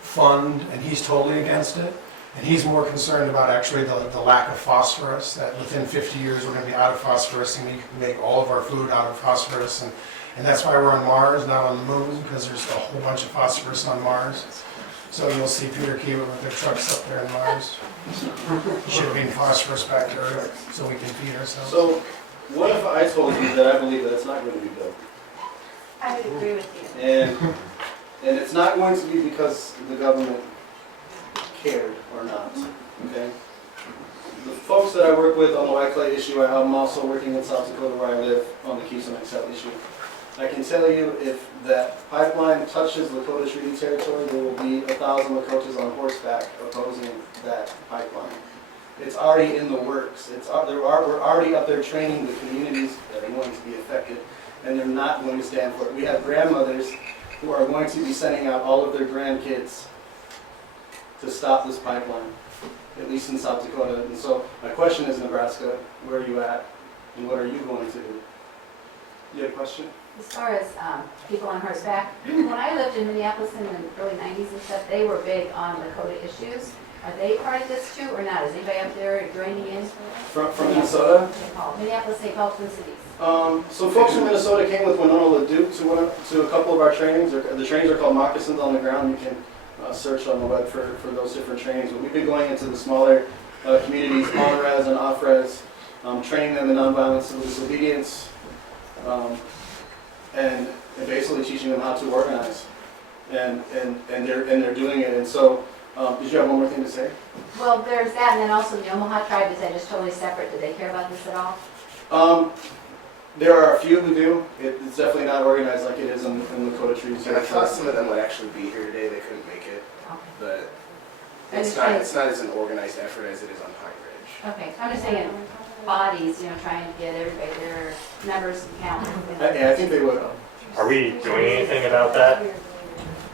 fund, and he's totally against it. And he's more concerned about actually the lack of phosphorus, that within 50 years we're gonna be out of phosphorus, and we can make all of our food out of phosphorus. And that's why we're on Mars, not on the moon, because there's a whole bunch of phosphorus on Mars. So you'll see Peter Kiewit with their trucks up there in Mars, shipping phosphorus back to Earth so we can feed ourselves. So what if I told you that I believe that it's not going to be built? I would agree with you. And it's not going to be because the government cared or not, okay? The folks that I work with on the white clay issue, I'm also working in South Dakota where I live on the Keystone XL issue. I can tell you if that pipeline touches Lakota Treaty territory, there will be 1,000 Lakotas on horseback opposing that pipeline. It's already in the works. We're already up there training the communities that are going to be affected, and they're not going to stand for it. We have grandmothers who are going to be sending out all of their grandkids to stop this pipeline, at least in South Dakota. And so my question is, Nebraska, where are you at, and what are you going to do? You have a question? As far as people on horseback, when I lived in Minneapolis in the early 90s and stuff, they were big on Lakota issues. Are they part of this too, or not? Is anybody up there joining in? From Minnesota? Minneapolis, St. Paul, Twin Cities. So folks from Minnesota came with Winona LaDuke to a couple of our trainings. The trainings are called Moccasins on the Ground. You can search on the web for those different trainings. But we've been going into the smaller communities, on-res and off-res, training them in nonviolent civil disobedience, and basically teaching them how to organize. And they're doing it. And so, did you have one more thing to say? Well, there's that, and then also the Omaha tribe, is that just totally separate? Do they care about this at all? There are a few who do. It's definitely not organized like it is in Lakota Treaty. And I thought some of them would actually be here today. They couldn't make it, but it's not as an organized effort as it is on Pine Ridge. Okay, I'm just saying bodies, trying to get everybody, their numbers count. I think they would. Are we doing anything about that?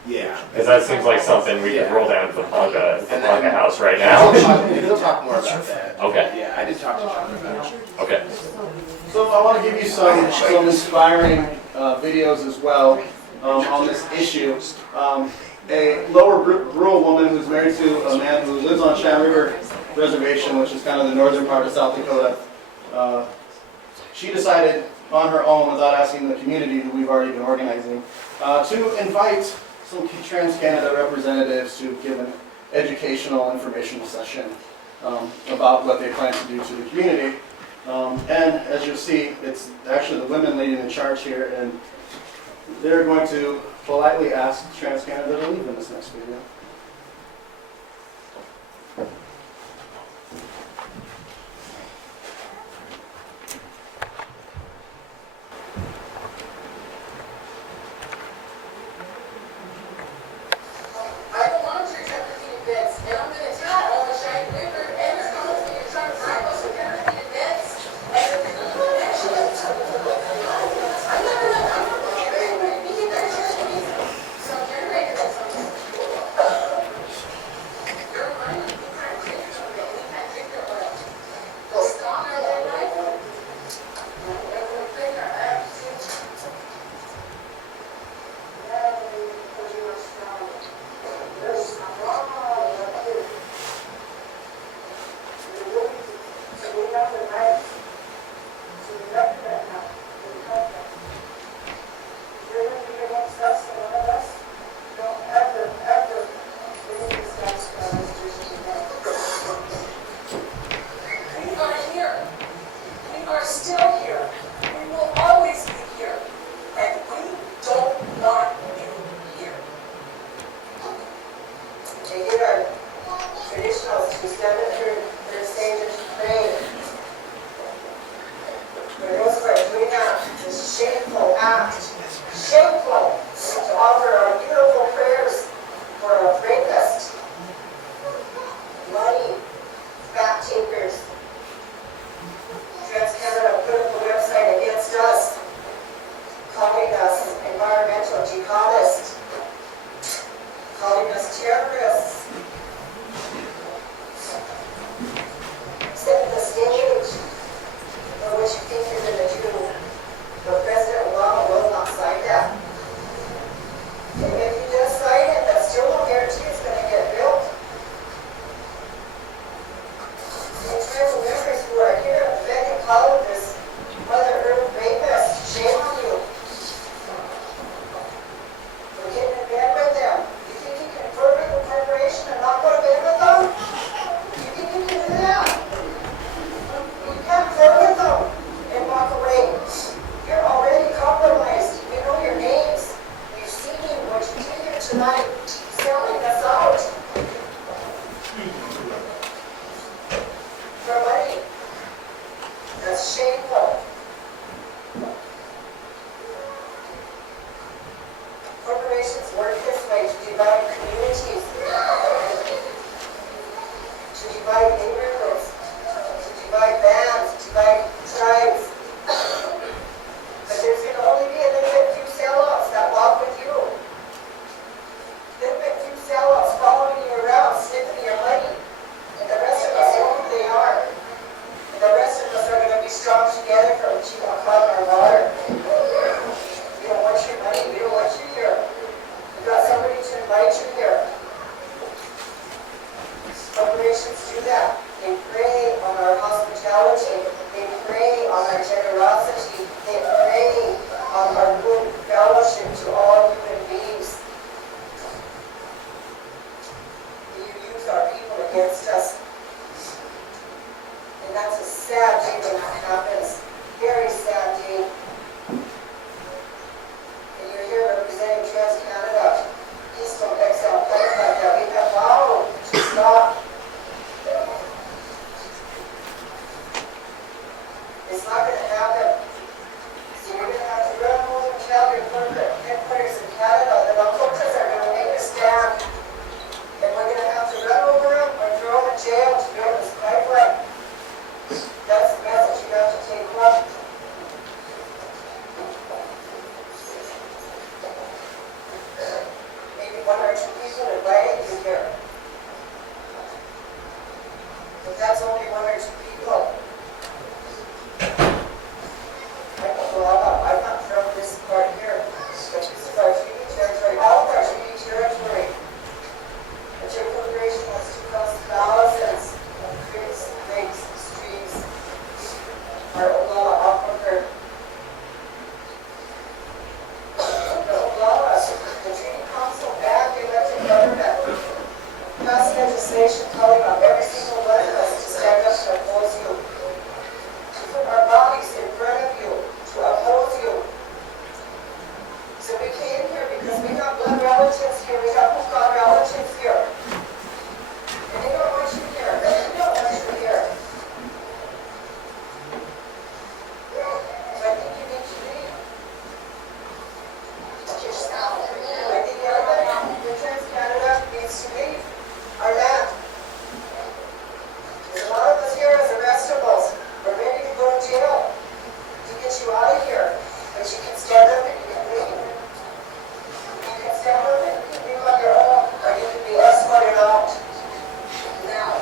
Yeah. Because that seems like something we could roll down to the Ponca house right now. We'll talk more about that. Okay. Yeah, I did talk to John about it. Okay. So I want to give you some inspiring videos as well on this issue. A lower rural woman who's married to a man who lives on Shan River Reservation, which is kind of the northern part of South Dakota. She decided on her own, without asking the community who we've already been organizing, to invite some Trans-Canada representatives to give an educational, informational session about what they plan to do to the community. And as you'll see, it's actually the women leading the charge here, and they're going to politely ask Trans-Canada to leave in this next video. I don't want to treat temperature beds, and I'm going to tell all the Shine River and the comments that you're trying to drive us with temperature beds. And actually, I'm not going to be in there church some generator or something. You're right, we can't drink your oil. We can't drink your oil. Go stop your oil life. And we'll bring our abs in. We are here. We are still here. We will always be here. And we don't want you here. They did our traditionals who stand up here and say there's pain. For those who are doing out this shameful act. Shameful. mentality. They prey on our generosity. They prey on our good fellowship to all human beings. You use our people against us. And that's a sad day when that happens. Very sad day. And you're here representing Trans-Canada, Keystone XL pipeline that we have vowed to stop. It's not going to happen. So you're going to have to run over and tell your corporate headquarters in Canada that Albertas are going to make a stand. And we're going to have to run over them or throw them in jail to build this pipeline. That's the message you have to take home. Maybe one or two people invited you here. But that's only one or two people. I'm not from this part here, but this is our treaty territory, all of our treaty territory. The Chip Corporation wants to cross thousands of creeks, lakes, streams, our Omaha aquifer. The Omaha, the Treaty Council and the elected government passed legislation calling on every single one of us to stand up to oppose you. To put our bodies in front of you, to oppose you. So we came here because we have blood relatives here, we have God relatives here. And they don't want you here, they don't want you here. So I think you need to leave. I think everybody in Trans-Canada needs to leave our land. There's a lot of us here as arrestables. We're ready to go to jail to get you out of here. But you can stand up and you can leave. You can stand up and you can leave on your own, or you can be escorted out. Now.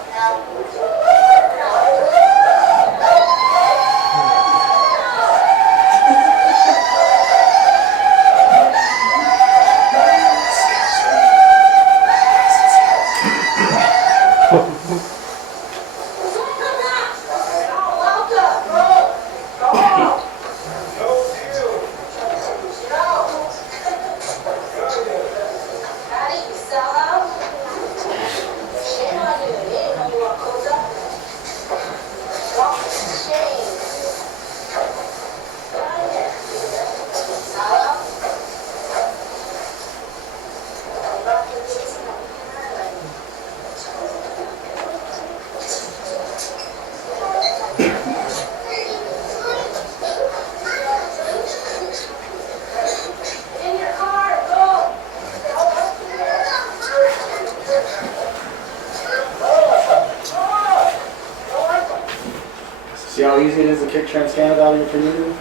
See how easy it is to kick Trans-Canada out of your community?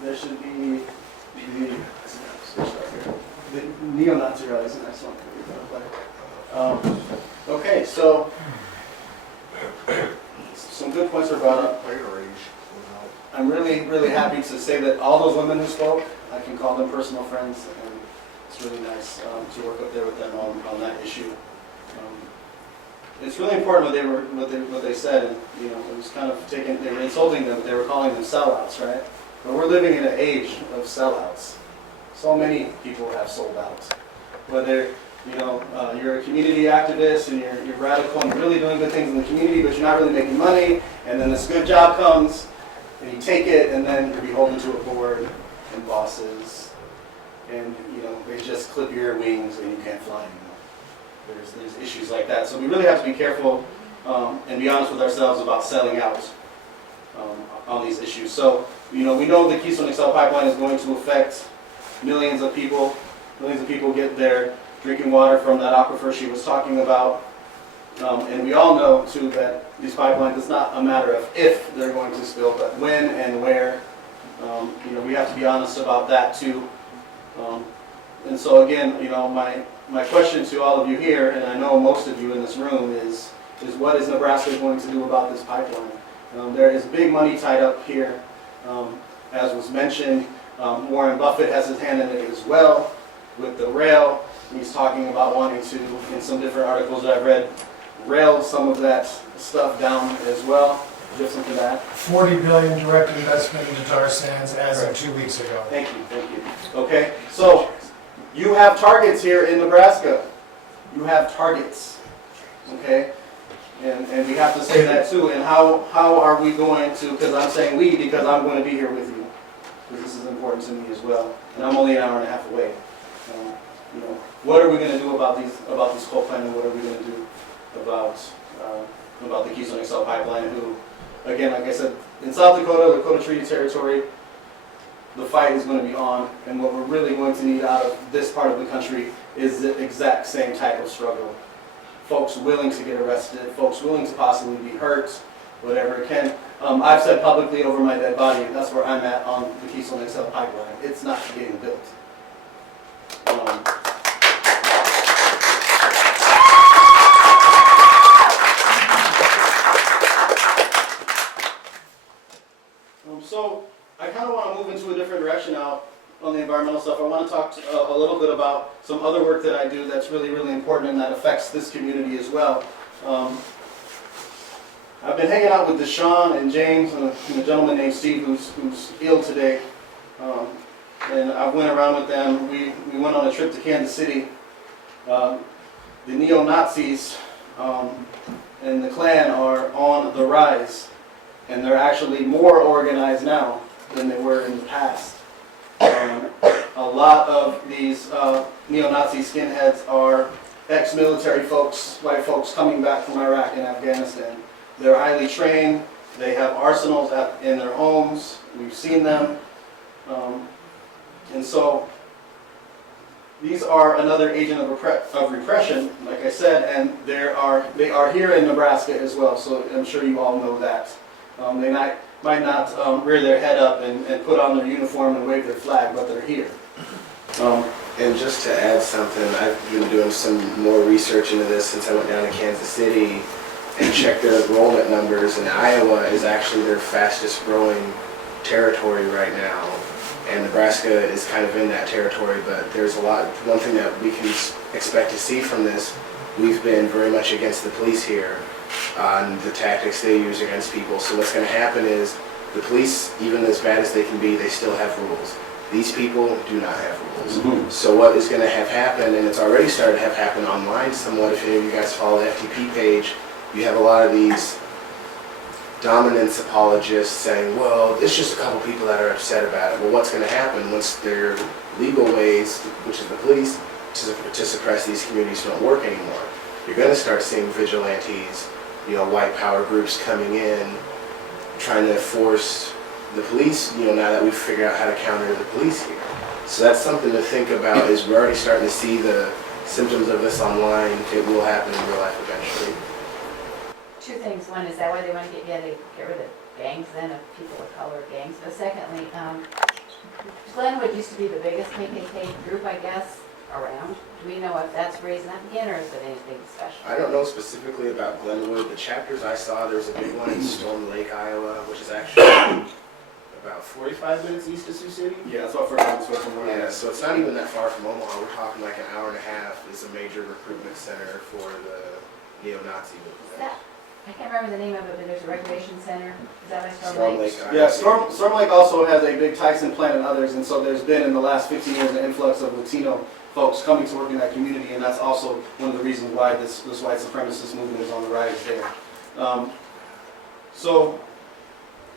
There should be the neo-Nazi rally is the next one. Okay, so some good points were brought up. I'm really happy to say that all those women who spoke, I can call them personal friends, and it's really nice to work up there with them on that issue. It's really important what they said, and it was kind of they were insulting them, but they were calling them sellouts, right? But we're living in an age of sellouts. So many people have sold out. Whether you're a community activist and you're radical and you're really doing good things in the community, but you're not really making money, and then this good job comes, and you take it, and then you're beholden to a board and bosses, and they just clip your wings and you can't fly anymore. There's issues like that, so we really have to be careful and be honest with ourselves about selling out on these issues. So we know the Keystone XL pipeline is going to affect millions of people. Millions of people get their drinking water from that aquifer she was talking about. And we all know, too, that these pipelines, it's not a matter of if they're going to spill, but when and where. We have to be honest about that, too. And so, again, my question to all of you here, and I know most of you in this room, is what is Nebraska going to do about this pipeline? There is big money tied up here. As was mentioned, Warren Buffett has his hand in it as well with the rail. He's talking about wanting to, in some different articles that I've read, rail some of that stuff down as well. Just something to that. 40 billion direct investment into tar sands as of 2 weeks ago. Thank you, thank you. Okay, so you have targets here in Nebraska. You have targets, okay? And we have to say that too. And how are we going to, because I'm saying we, because I'm going to be here with you. Because this is important to me as well. And I'm only an hour and a half away. You know, what are we going to do about this coal plant, and what are we going to do about the Keystone XL pipeline, who, again, like I said, in South Dakota, Dakota Treaty Territory, the fight is going to be on, and what we're really going to need out of this part of the country is the exact same type of struggle. Folks willing to get arrested, folks willing to possibly be hurt, whatever it can. I've said publicly over my dead body, that's where I'm at on the Keystone XL pipeline. It's not getting built. So I kind of want to move into a different direction now on the environmental stuff. I want to talk a little bit about some other work that I do that's really, really important and that affects this community as well. I've been hanging out with Deshaun and James and a gentleman named Steve who's ill today. And I went around with them. We went on a trip to Kansas City. The neo-Nazis and the Klan are on the rise. And they're actually more organized now than they were in the past. A lot of these neo-Nazi skinheads are ex-military folks, white folks coming back from Iraq and Afghanistan. They're highly trained. They have arsenals in their homes. We've seen them. And so these are another agent of repression, like I said, and they are here in Nebraska as well, so I'm sure you all know that. They might not rear their head up and put on their uniform and wave their flag, but they're here. And just to add something, I've been doing some more research into this since I went down to Kansas City and checked their enrollment numbers, and Iowa is actually their fastest growing territory right now. And Nebraska is kind of in that territory, but there's one thing that we can expect to see from this, we've been very much against the police here on the tactics they use against people. So what's going to happen is the police, even as bad as they can be, they still have rules. These people do not have rules. Mm-hmm. So what is going to have happened, and it's already started to have happen online somewhat, if any of you guys follow the FTP page, you have a lot of these dominance apologists saying, well, it's just a couple people that are upset about it. Well, what's going to happen once their legal ways, which is the police, to suppress these communities don't work anymore? You're going to start seeing vigilantes, white power groups coming in, trying to force the police, now that we've figured out how to counter the police here. So that's something to think about, is we're already starting to see the symptoms of this online. It will happen in real life eventually. Two things. One, is that why they want to get rid of gangs then, of people of color gangs? But secondly, Glenwood used to be the biggest KKK group, I guess, around. Do we know if that's raising up again, or is it anything special? I don't know specifically about Glenwood. The chapters I saw, there's a big one in Storm Lake, Iowa, which is actually about 45 minutes east of Sioux City. Yeah, that's what first one. Yeah, so it's not even that far from Omaha. We're talking like an hour and a half is a major recruitment center for the neo-Nazi movement. I can't remember the name of it, but there's a recreation center. Is that by Storm Lake? Yeah, Storm Lake also has a big Tyson plant and others, and so there's been in the last 15 years an influx of Latino folks coming to work in that community, and that's also one of the reasons why this white supremacist movement is on the rise there. So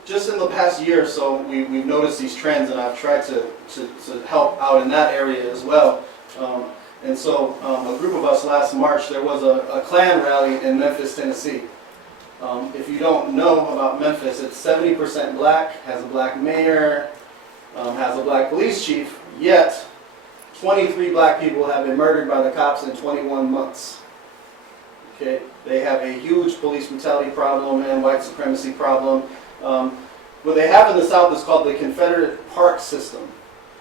just in the past year or so, we've noticed these trends, and I've tried to help out in that area as well. And so a group of us last March, there was a Klan rally in Memphis, Tennessee. If you don't know about Memphis, it's 70% black, has a black mayor, has a black police chief, yet 23 black people have been murdered by the cops in 21 months. Okay, they have a huge police brutality problem and white supremacy problem. What they have in the South is called the Confederate Park System.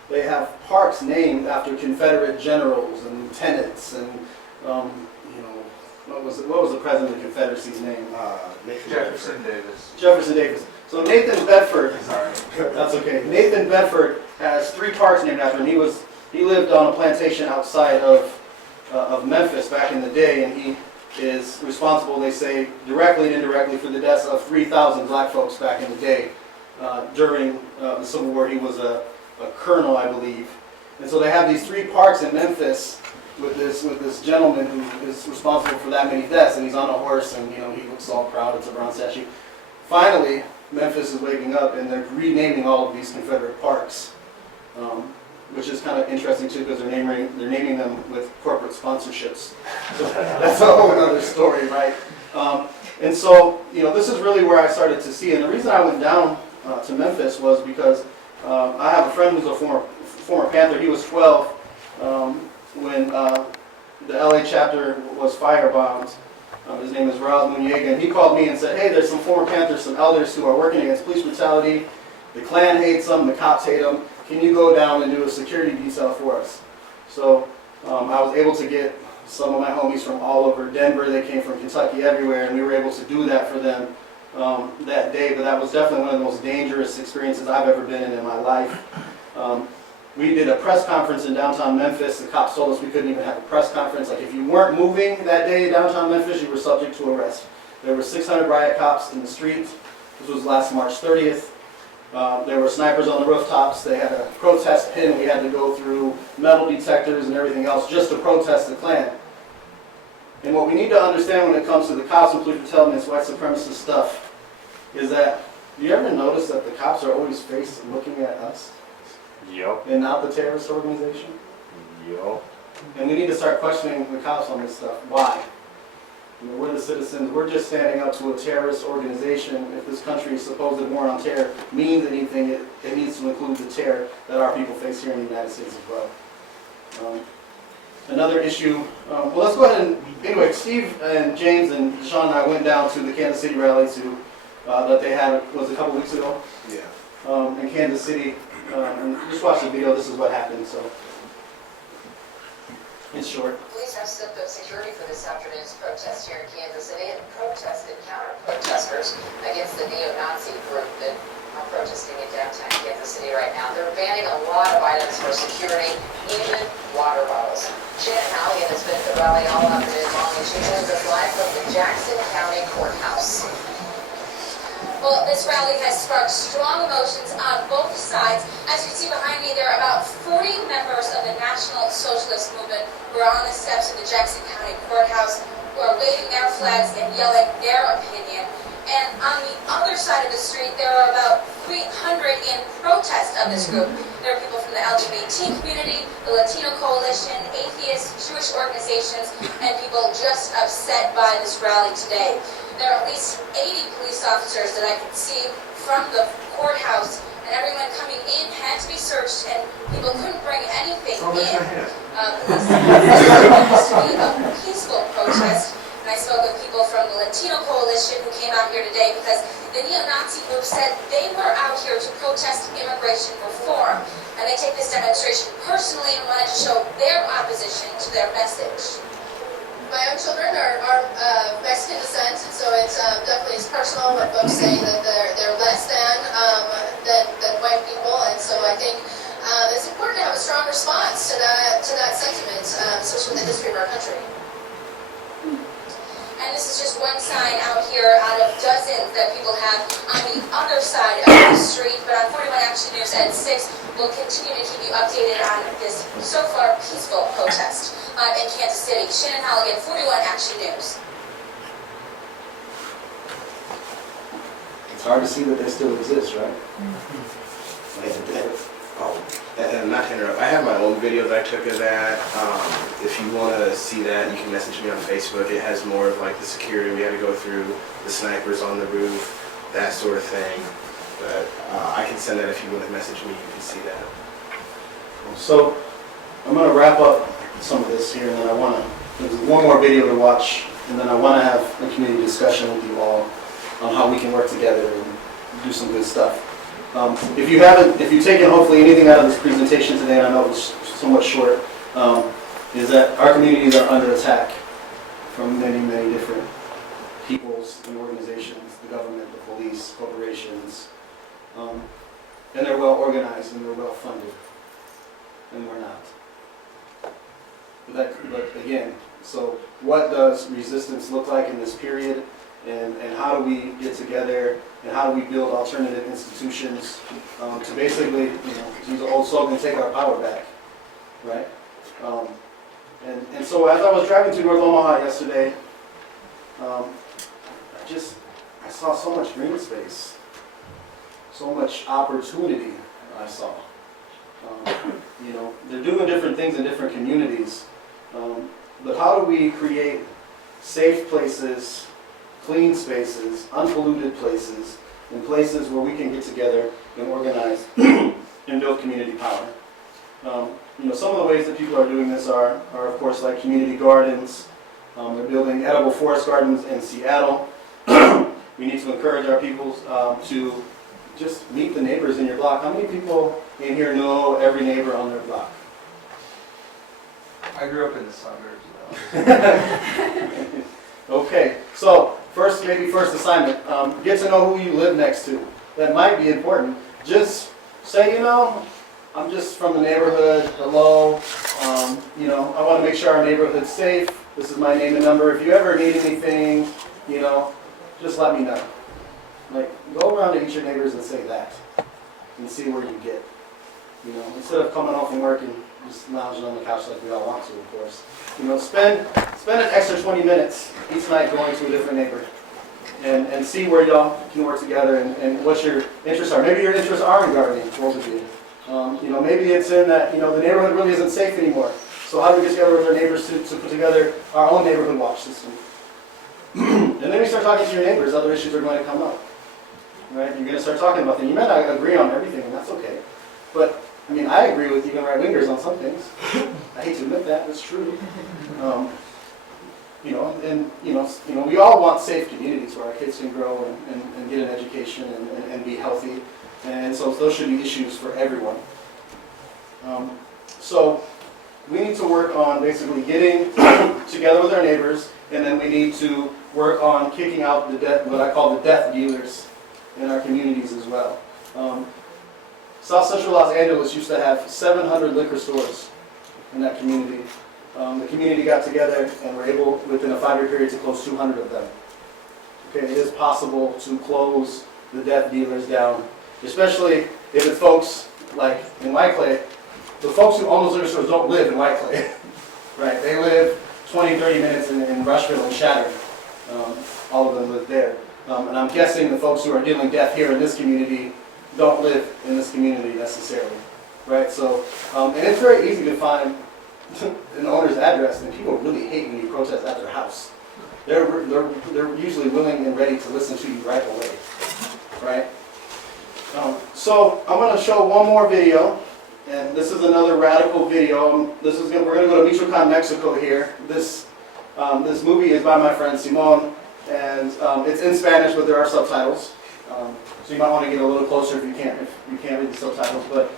They have parks named after Confederate generals and lieutenants and what was the president of the Confederacy's name? Jefferson Davis. Jefferson Davis. So Nathan Bedford, that's okay. Nathan Bedford has 3 parks named after him. He lived on a plantation outside of of Memphis back in the day, and he is responsible, they say, directly and indirectly for the deaths of 3,000 black folks back in the day. During the Civil War, he was a colonel, I believe. And so they have these 3 parks in Memphis with this gentleman who is responsible for that many deaths, and he's on a horse, and he looks all proud. It's a bronze statue. Finally, Memphis is waking up, and they're renaming all of these Confederate parks, which is kind of interesting too, because they're naming them with corporate sponsorships. So that's a whole other story, right? And so this is really where I started to see, and the reason I went down to Memphis was because I have a friend who's a former Panther. He was 12 when the LA chapter was firebombed. His name is Raul Muniega, and he called me and said, hey, there's some former Panthers, some elders who are working against police brutality. The Klan hates them, the cops hate them. Can you go down and do a security detail for us? So I was able to get some of my homies from all over Denver. They came from Kentucky, everywhere, and we were able to do that for them that day. But that was definitely one of the most dangerous experiences I've ever been in my life. We did a press conference in downtown Memphis. The cops told us we couldn't even have a press conference. Like, if you weren't moving that day in downtown Memphis, you were subject to arrest. There were 600 riot cops in the street. This was last March 30th. There were snipers on the rooftops. They had a protest pin. We had to go through metal detectors and everything else just to protest the Klan. And what we need to understand when it comes to the cops and police brutality and this white supremacist stuff is that, do you ever notice that the cops are always faced looking at us? Yup. And not the terrorist organization? Yup. And we need to start questioning the cops on this stuff. Why? We're the citizens. We're just standing up to a terrorist organization. If this country's supposed war on terror means anything, it needs to include the terror that our people face here in the United States as well. Another issue, well, let's go ahead and, anyway, Steve and James and Sean and I went down to the Kansas City rally that they had, was a couple weeks ago? Yeah. In Kansas City. And just watch the video. This is what happened, so it's short. Police have stepped up security for this afternoon's protest here in Kansas City and protested counter-protesters against the neo-Nazi group that are protesting in downtown Kansas City right now. They're banning a lot of items for security, even water bottles. Shannon Halligan has been at the rally all afternoon long, and she joins us live from the Jackson County Courthouse. Well, this rally has sparked strong emotions on both sides. As you can see behind me, there are about 40 members of the National Socialist Movement who are on the steps of the Jackson County Courthouse, who are waving their flags and yelling their opinion. And on the other side of the street, there are about 300 in protest of this group. There are people from the LGBT community, the Latino Coalition, atheist, Jewish organizations, and people just upset by this rally today. There are at least 80 police officers that I can see from the courthouse, and everyone coming in had to be searched, and people couldn't bring anything in. Police said this to be a peaceful protest, and I spoke with people from the Latino Coalition who came out here today because the neo-Nazi group said they were out here to protest immigration reform, and they take this demonstration personally and wanted to show their opposition to their message. My own children are Mexican descent, and so it's definitely it's personal when folks say that they're less than white people, and so I think it's important to have a strong response to that sentiment, especially with the history of our country. And this is just one sign out here out of dozens that people have on the other side of the street. But on 41 Action News at 6, we'll continue to keep you updated on this so far peaceful protest in Kansas City. Shannon Halligan, 41 Action News. It's hard to see that they still exist, right? And not to interrupt, I have my own video that I took of that. If you want to see that, you can message me on Facebook. It has more of like the security we had to go through, the snipers on the roof, that sort of thing. But I can send that if you want to message me, you can see that. So I'm going to wrap up some of this here, and then there's one more video to watch, and then I want to have a community discussion with you all on how we can work together and do some good stuff. If you've taken hopefully anything out of this presentation today, and I know it was somewhat short, is that our communities are under attack from many, many different peoples and organizations, the government, the police, corporations, and they're well organized and they're well funded, and we're not. But again, so what does resistance look like in this period? And how do we get together and how do we build alternative institutions to basically, to use the old slogan, take our power back, right? And so as I was driving to North Omaha yesterday, I saw so much green space, so much opportunity I saw. They're doing different things in different communities, but how do we create safe places, clean spaces, unpolluted places, and places where we can get together and organize and build community power? Some of the ways that people are doing this are of course, like community gardens. They're building edible forest gardens in Seattle. We need to encourage our people to just meet the neighbors in your block. How many people in here know every neighbor on their block? I grew up in the suburbs, though. Okay, so first assignment, get to know who you live next to. That might be important. Just say, I'm just from the neighborhood, hello, I want to make sure our neighborhood's safe. This is my name and number. If you ever need anything, just let me know. Like, go around to each of your neighbors and say that and see where you get. Instead of coming home from work and just lounging on the couch like we all want to, of course. Spend an extra 20 minutes each night going to a different neighbor and see where y'all can work together and what your interests are. Maybe your interests are in gardening, both of you. Maybe it's in that, the neighborhood really isn't safe anymore. So how do we get together with our neighbors to put together our own neighborhood watch system? And then we start talking to your neighbors, other issues are going to come up. Right? You're going to start talking about them. You might not agree on everything, and that's okay. But, I agree with even right-wingers on some things. I hate to admit that, it's true. We all want safe communities where our kids can grow and get an education and be healthy. And so those should be issues for everyone. So we need to work on basically getting together with our neighbors, and then we need to work on kicking out what I call the death dealers in our communities as well. South Central Los Angeles used to have 700 liquor stores in that community. The community got together and were able, within a 5-year period, to close 200 of them. Okay, it is possible to close the death dealers down, especially if it's folks like in White Clay. The folks who own those liquor stores don't live in White Clay, right? They live 20, 30 minutes in Rushville and Shattuck. All of them live there. And I'm guessing the folks who are dealing death here in this community don't live in this community necessarily, right? So, and it's very easy to find an owner's address, and people really hate when you protest at their house. They're usually willing and ready to listen to you right away, right? So I'm going to show one more video, and this is another radical video. We're going to go to Michoacan, Mexico here. This movie is by my friend Simon, and it's in Spanish, but there are subtitles. So you might want to get a little closer if you can't read the subtitles. But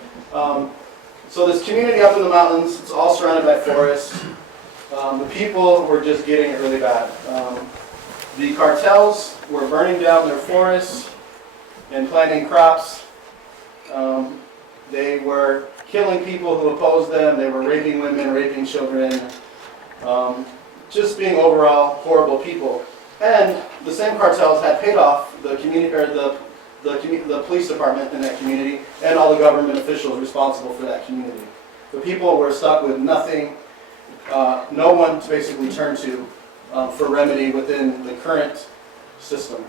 so this community up in the mountains, it's all surrounded by forests. The people were just getting it really bad. The cartels were burning down their forests and planting crops. They were killing people who opposed them. They were raping women, raping children, just being overall horrible people. And the same cartels had paid off the community, or the police department in that community, and all the government officials responsible for that community. The people were stuck with nothing, no one to basically turn to for remedy within the current system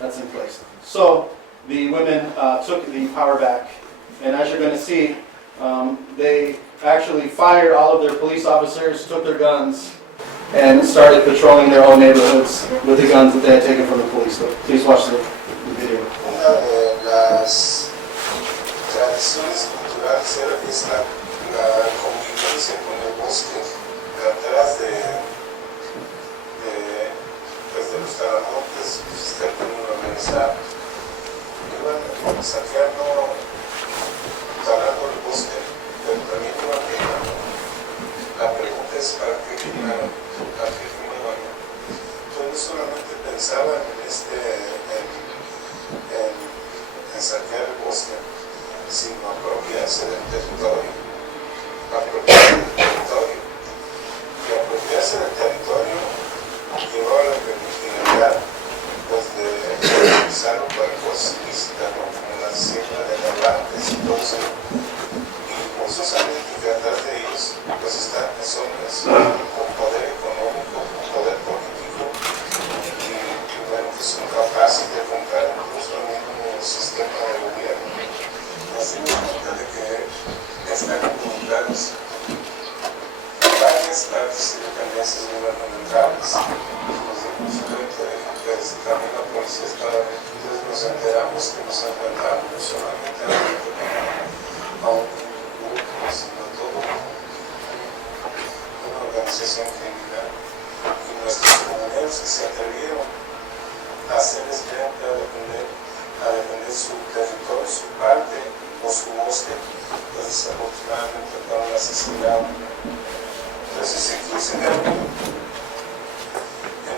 that's in place. So the women took the power back, and as you're going to see, they actually fired all of their police officers, took their guns, and started patrolling their own neighborhoods with the guns that they had taken from the police. So please watch the video. Una de las tradiciones culturales es la convivencia con el bosque detrás de los talamontes, está teniendo organizado. Iban saqueando, talando el bosque, pero también iban quemando. La pregunta es para qué quemaron. Yo solamente pensaba en saquear el bosque, sino apropiarse del territorio. Apropiarse del territorio. los que se atrevieron a hacerles frente, a defender su territorio, su parte o su bosque, pues desafortunadamente fueron asesinados. Entonces aquí se ve en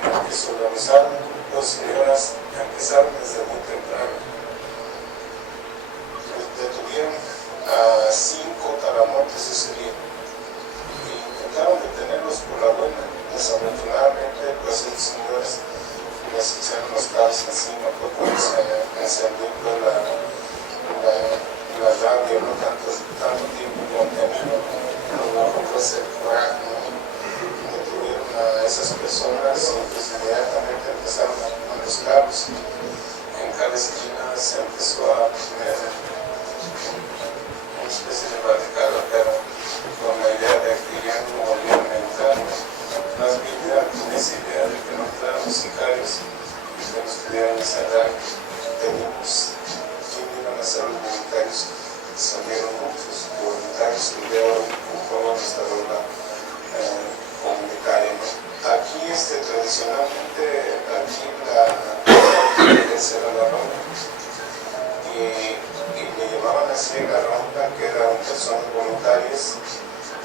lo que se organizaron los señoras empezaron desde muy temprano. Detuvieron a 5 talamontes ese día y intentaron detenerlos por la buena. Desafortunadamente, pues esos señores les echaron los cabos encima porque se encendió la rabia, no tanto tiempo contenido, no pues el coraje, ¿no? Detuvieron a esas personas y pues inmediatamente empezaron a poner los cabos. En cada esquina se empezó a poner una especie de barricada, pero con la idea de que ya no volvieran a entrar, más bien ya con esa idea de que no entraran los sicarios y que nos pudieran encerrar. Teníamos quién iban a ser los voluntarios, salieron muchos voluntarios que ya ocupaban esta ronda comunitaria, ¿no? Aquí tradicionalmente aquí esa era la ronda y le llamaban así la ronda, que eran personas voluntarias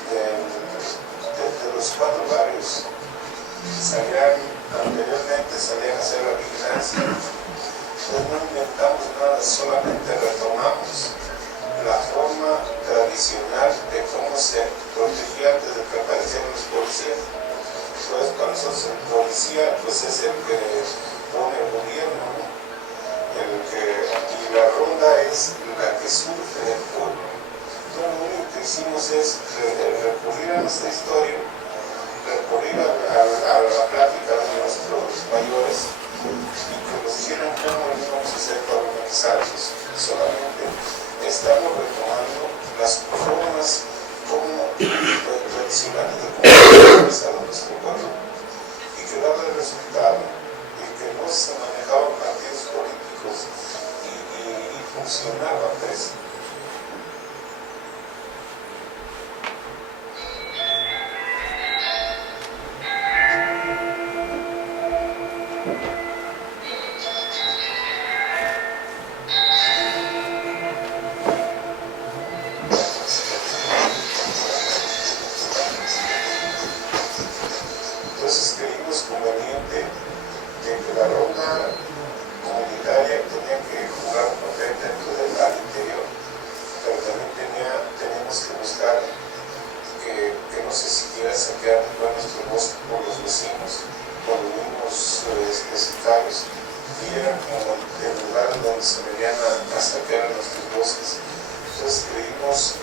de los 4 barrios. Anteriormente salían a hacer la vigilancia. Entonces no inventamos nada, solamente retomamos la forma tradicional de cómo se protegía antes de que aparecieran los policías. Entonces para nosotros el policía pues es el que pone el gobierno, ¿no? Y la ronda es la que surge del pueblo. Entonces lo único que hicimos es recurrir a nuestra historia, recurrir a la plática de nuestros mayores y que nos dijeran cómo íbamos a hacer para organizarnos. Solamente estamos retomando las formas tradicionales de cómo organizar a nuestro pueblo y que daba el resultado y que no se manejaban partidos políticos y funcionaba pues. Entonces creímos conveniente de que la ronda comunitaria tenía que jugar un papel dentro del área interior, pero también teníamos que buscar que no se siguiera saqueando por nuestro bosque por los vecinos, por los mismos sicarios, y era como el lugar donde se venían a saquear nuestros bosques. Entonces creímos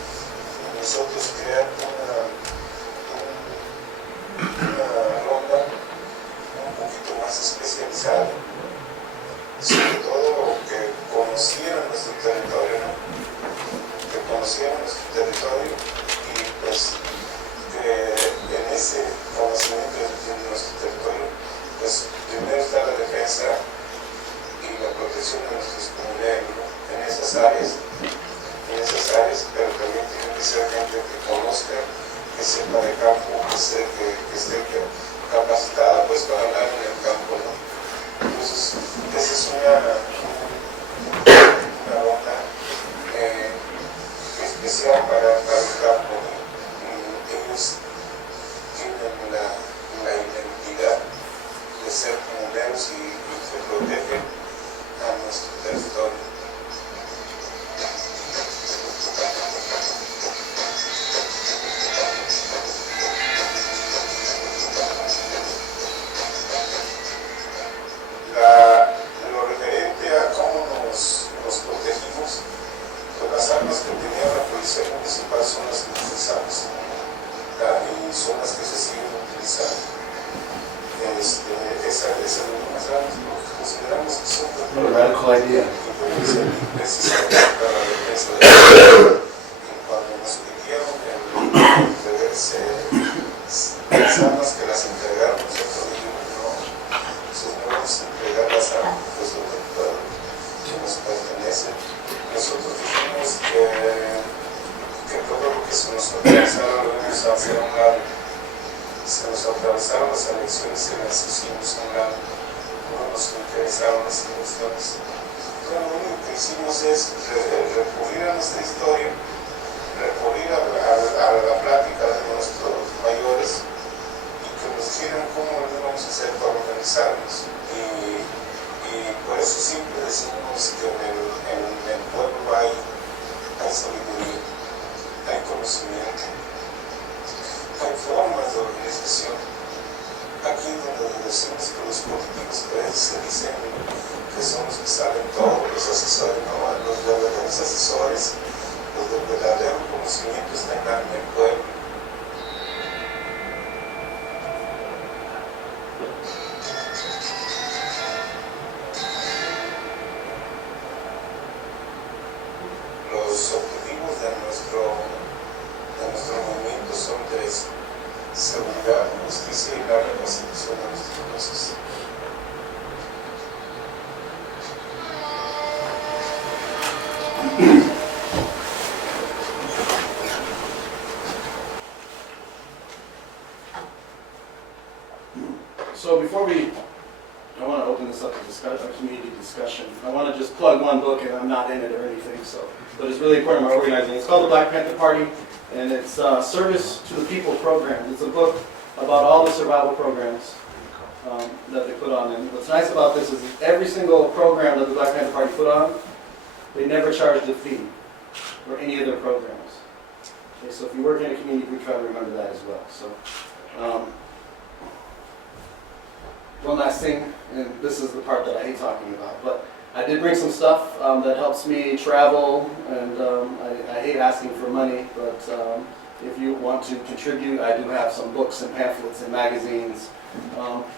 nosotros crear una ronda un poquito más especializada, sobre todo que conocieran nuestro territorio, ¿no? Que conocieran nuestro territorio y pues que en ese conocimiento de nuestro territorio, pues primero está la defensa y la protección de nuestras comunidades, ¿no? En esas áreas, pero también tiene que ser gente que conozca, que sepa de campo, que esté capacitada pues para hablar en el campo, ¿no? Entonces, esa es una ronda especial para el campo, ¿no? Ellos tienen la identidad de ser comuneros y que protegen a nuestro territorio. Lo referente a cómo nos protegimos, pues las armas que tenía la policía municipal son las que utilizamos y son las que se siguen utilizando. Esas mismas armas porque consideramos que son precisamente para la defensa de la ciudad. Y cuando nos pidieron las armas que las entregaron, nosotros dijimos no vamos a entregar las armas pues, que nos pertenecen. Nosotros dijimos que todo lo que se nos atravesara lo íbamos a hacer a un lado. Se nos atravesaron las elecciones organizaciones que las hicimos a un lado, no nos interesaban las emociones. Entonces, lo único que hicimos es recurrir a nuestra historia, recurrir a la plática de nuestros mayores y que nos dijeran cómo lo vamos a hacer para organizarnos. Y por eso siempre decimos que en el pueblo hay sabiduría, hay conocimiento, hay formas de organización. Aquí es donde decimos que los políticos a veces se dicen que son los que saben todo, los asesores, no, los verdaderos asesores, los del verdadero conocimiento están en el pueblo. Los objetivos de nuestro movimiento son tres: seguridad, justicia y la reconstrucción de nuestras cosas. So I want to open this up to a community discussion. I want to just plug one book, and I'm not in it or anything, but it's really important to my organizing. It's called The Black Panther Party, and it's Service to the People program. It's a book about all the survival programs that they put on. And what's nice about this is every single program that the Black Panther Party put on, they never charged a fee for any of their programs. Okay, so if you work in a community, we try to remember that as well. So. One last thing, and this is the part that I hate talking about, but I did bring some stuff that helps me travel, and I hate asking for money, but if you want to contribute, I do have some books and pamphlets and magazines.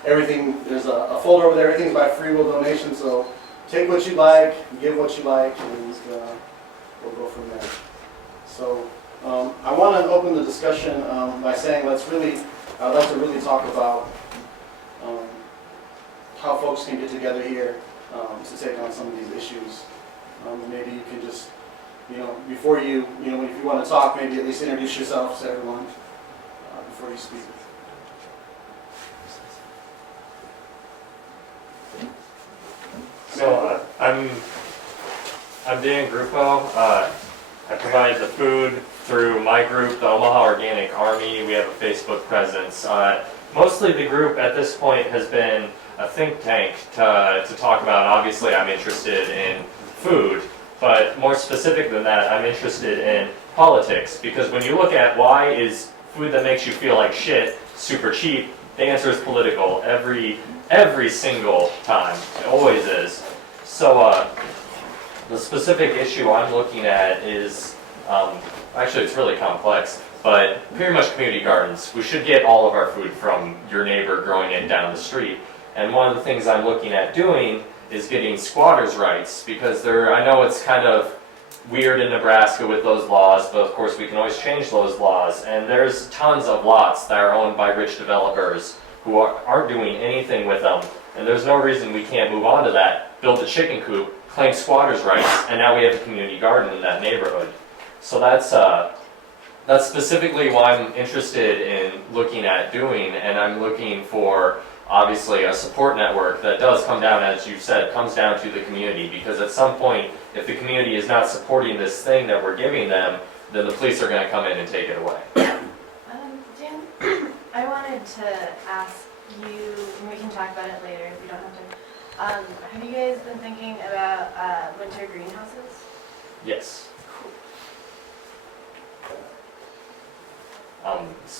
Everything, there's a folder over there, everything's by free will donation, so take what you like, give what you like, and we'll go from there. So I want to open the discussion by saying I'd like to really talk about how folks can get together here to take on some of these issues. Maybe you can just, before if you want to talk, maybe at least introduce yourself to everyone before you speak. So I'm Dan Gruppo. I provide the food through my group, the Omaha Organic Army. We have a Facebook presence. Mostly the group at this point has been a think tank to talk about. Obviously, I'm interested in food, but more specific than that, I'm interested in politics, because when you look at why is food that makes you feel like shit super cheap, the answer is political every single time. It always is. So the specific issue I'm looking at is, actually it's really complex, but pretty much community gardens. We should get all of our food from your neighbor growing it down the street. And one of the things I'm looking at doing is getting squatters' rights, because I know it's kind of weird in Nebraska with those laws, but of course we can always change those laws. And there's tons of lots that are owned by rich developers who aren't doing anything with them. And there's no reason we can't move on to that, build a chicken coop, claim squatters' rights, and now we have a community garden in that neighborhood. So that's specifically what I'm interested in looking at doing, and I'm looking for obviously a support network that does come down, as you said, comes down to the community, because at some point, if the community is not supporting this thing that we're giving them, then the police are going to come in and take it away. Jan, I wanted to ask you, and we can talk about it later if you don't have to. Have you guys been thinking about winter greenhouses? Yes.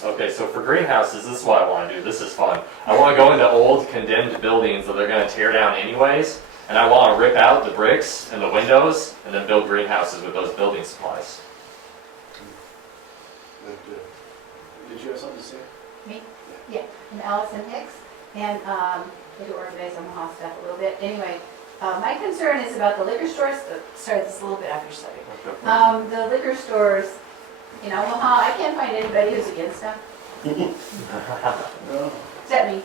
Okay, so for greenhouses, this is what I want to do. This is fun. I want to go into old condemned buildings that they're going to tear down anyways, and I want to rip out the bricks and the windows and then build greenhouses with those building supplies. Did you have something to say? Me? Yeah, I'm Allison Hicks, and I do organize Omaha stuff a little bit. Anyway, my concern is about the liquor stores. Sorry, this is a little bit after study. The liquor stores in Omaha, I can't find anybody who's against them. No. Except me.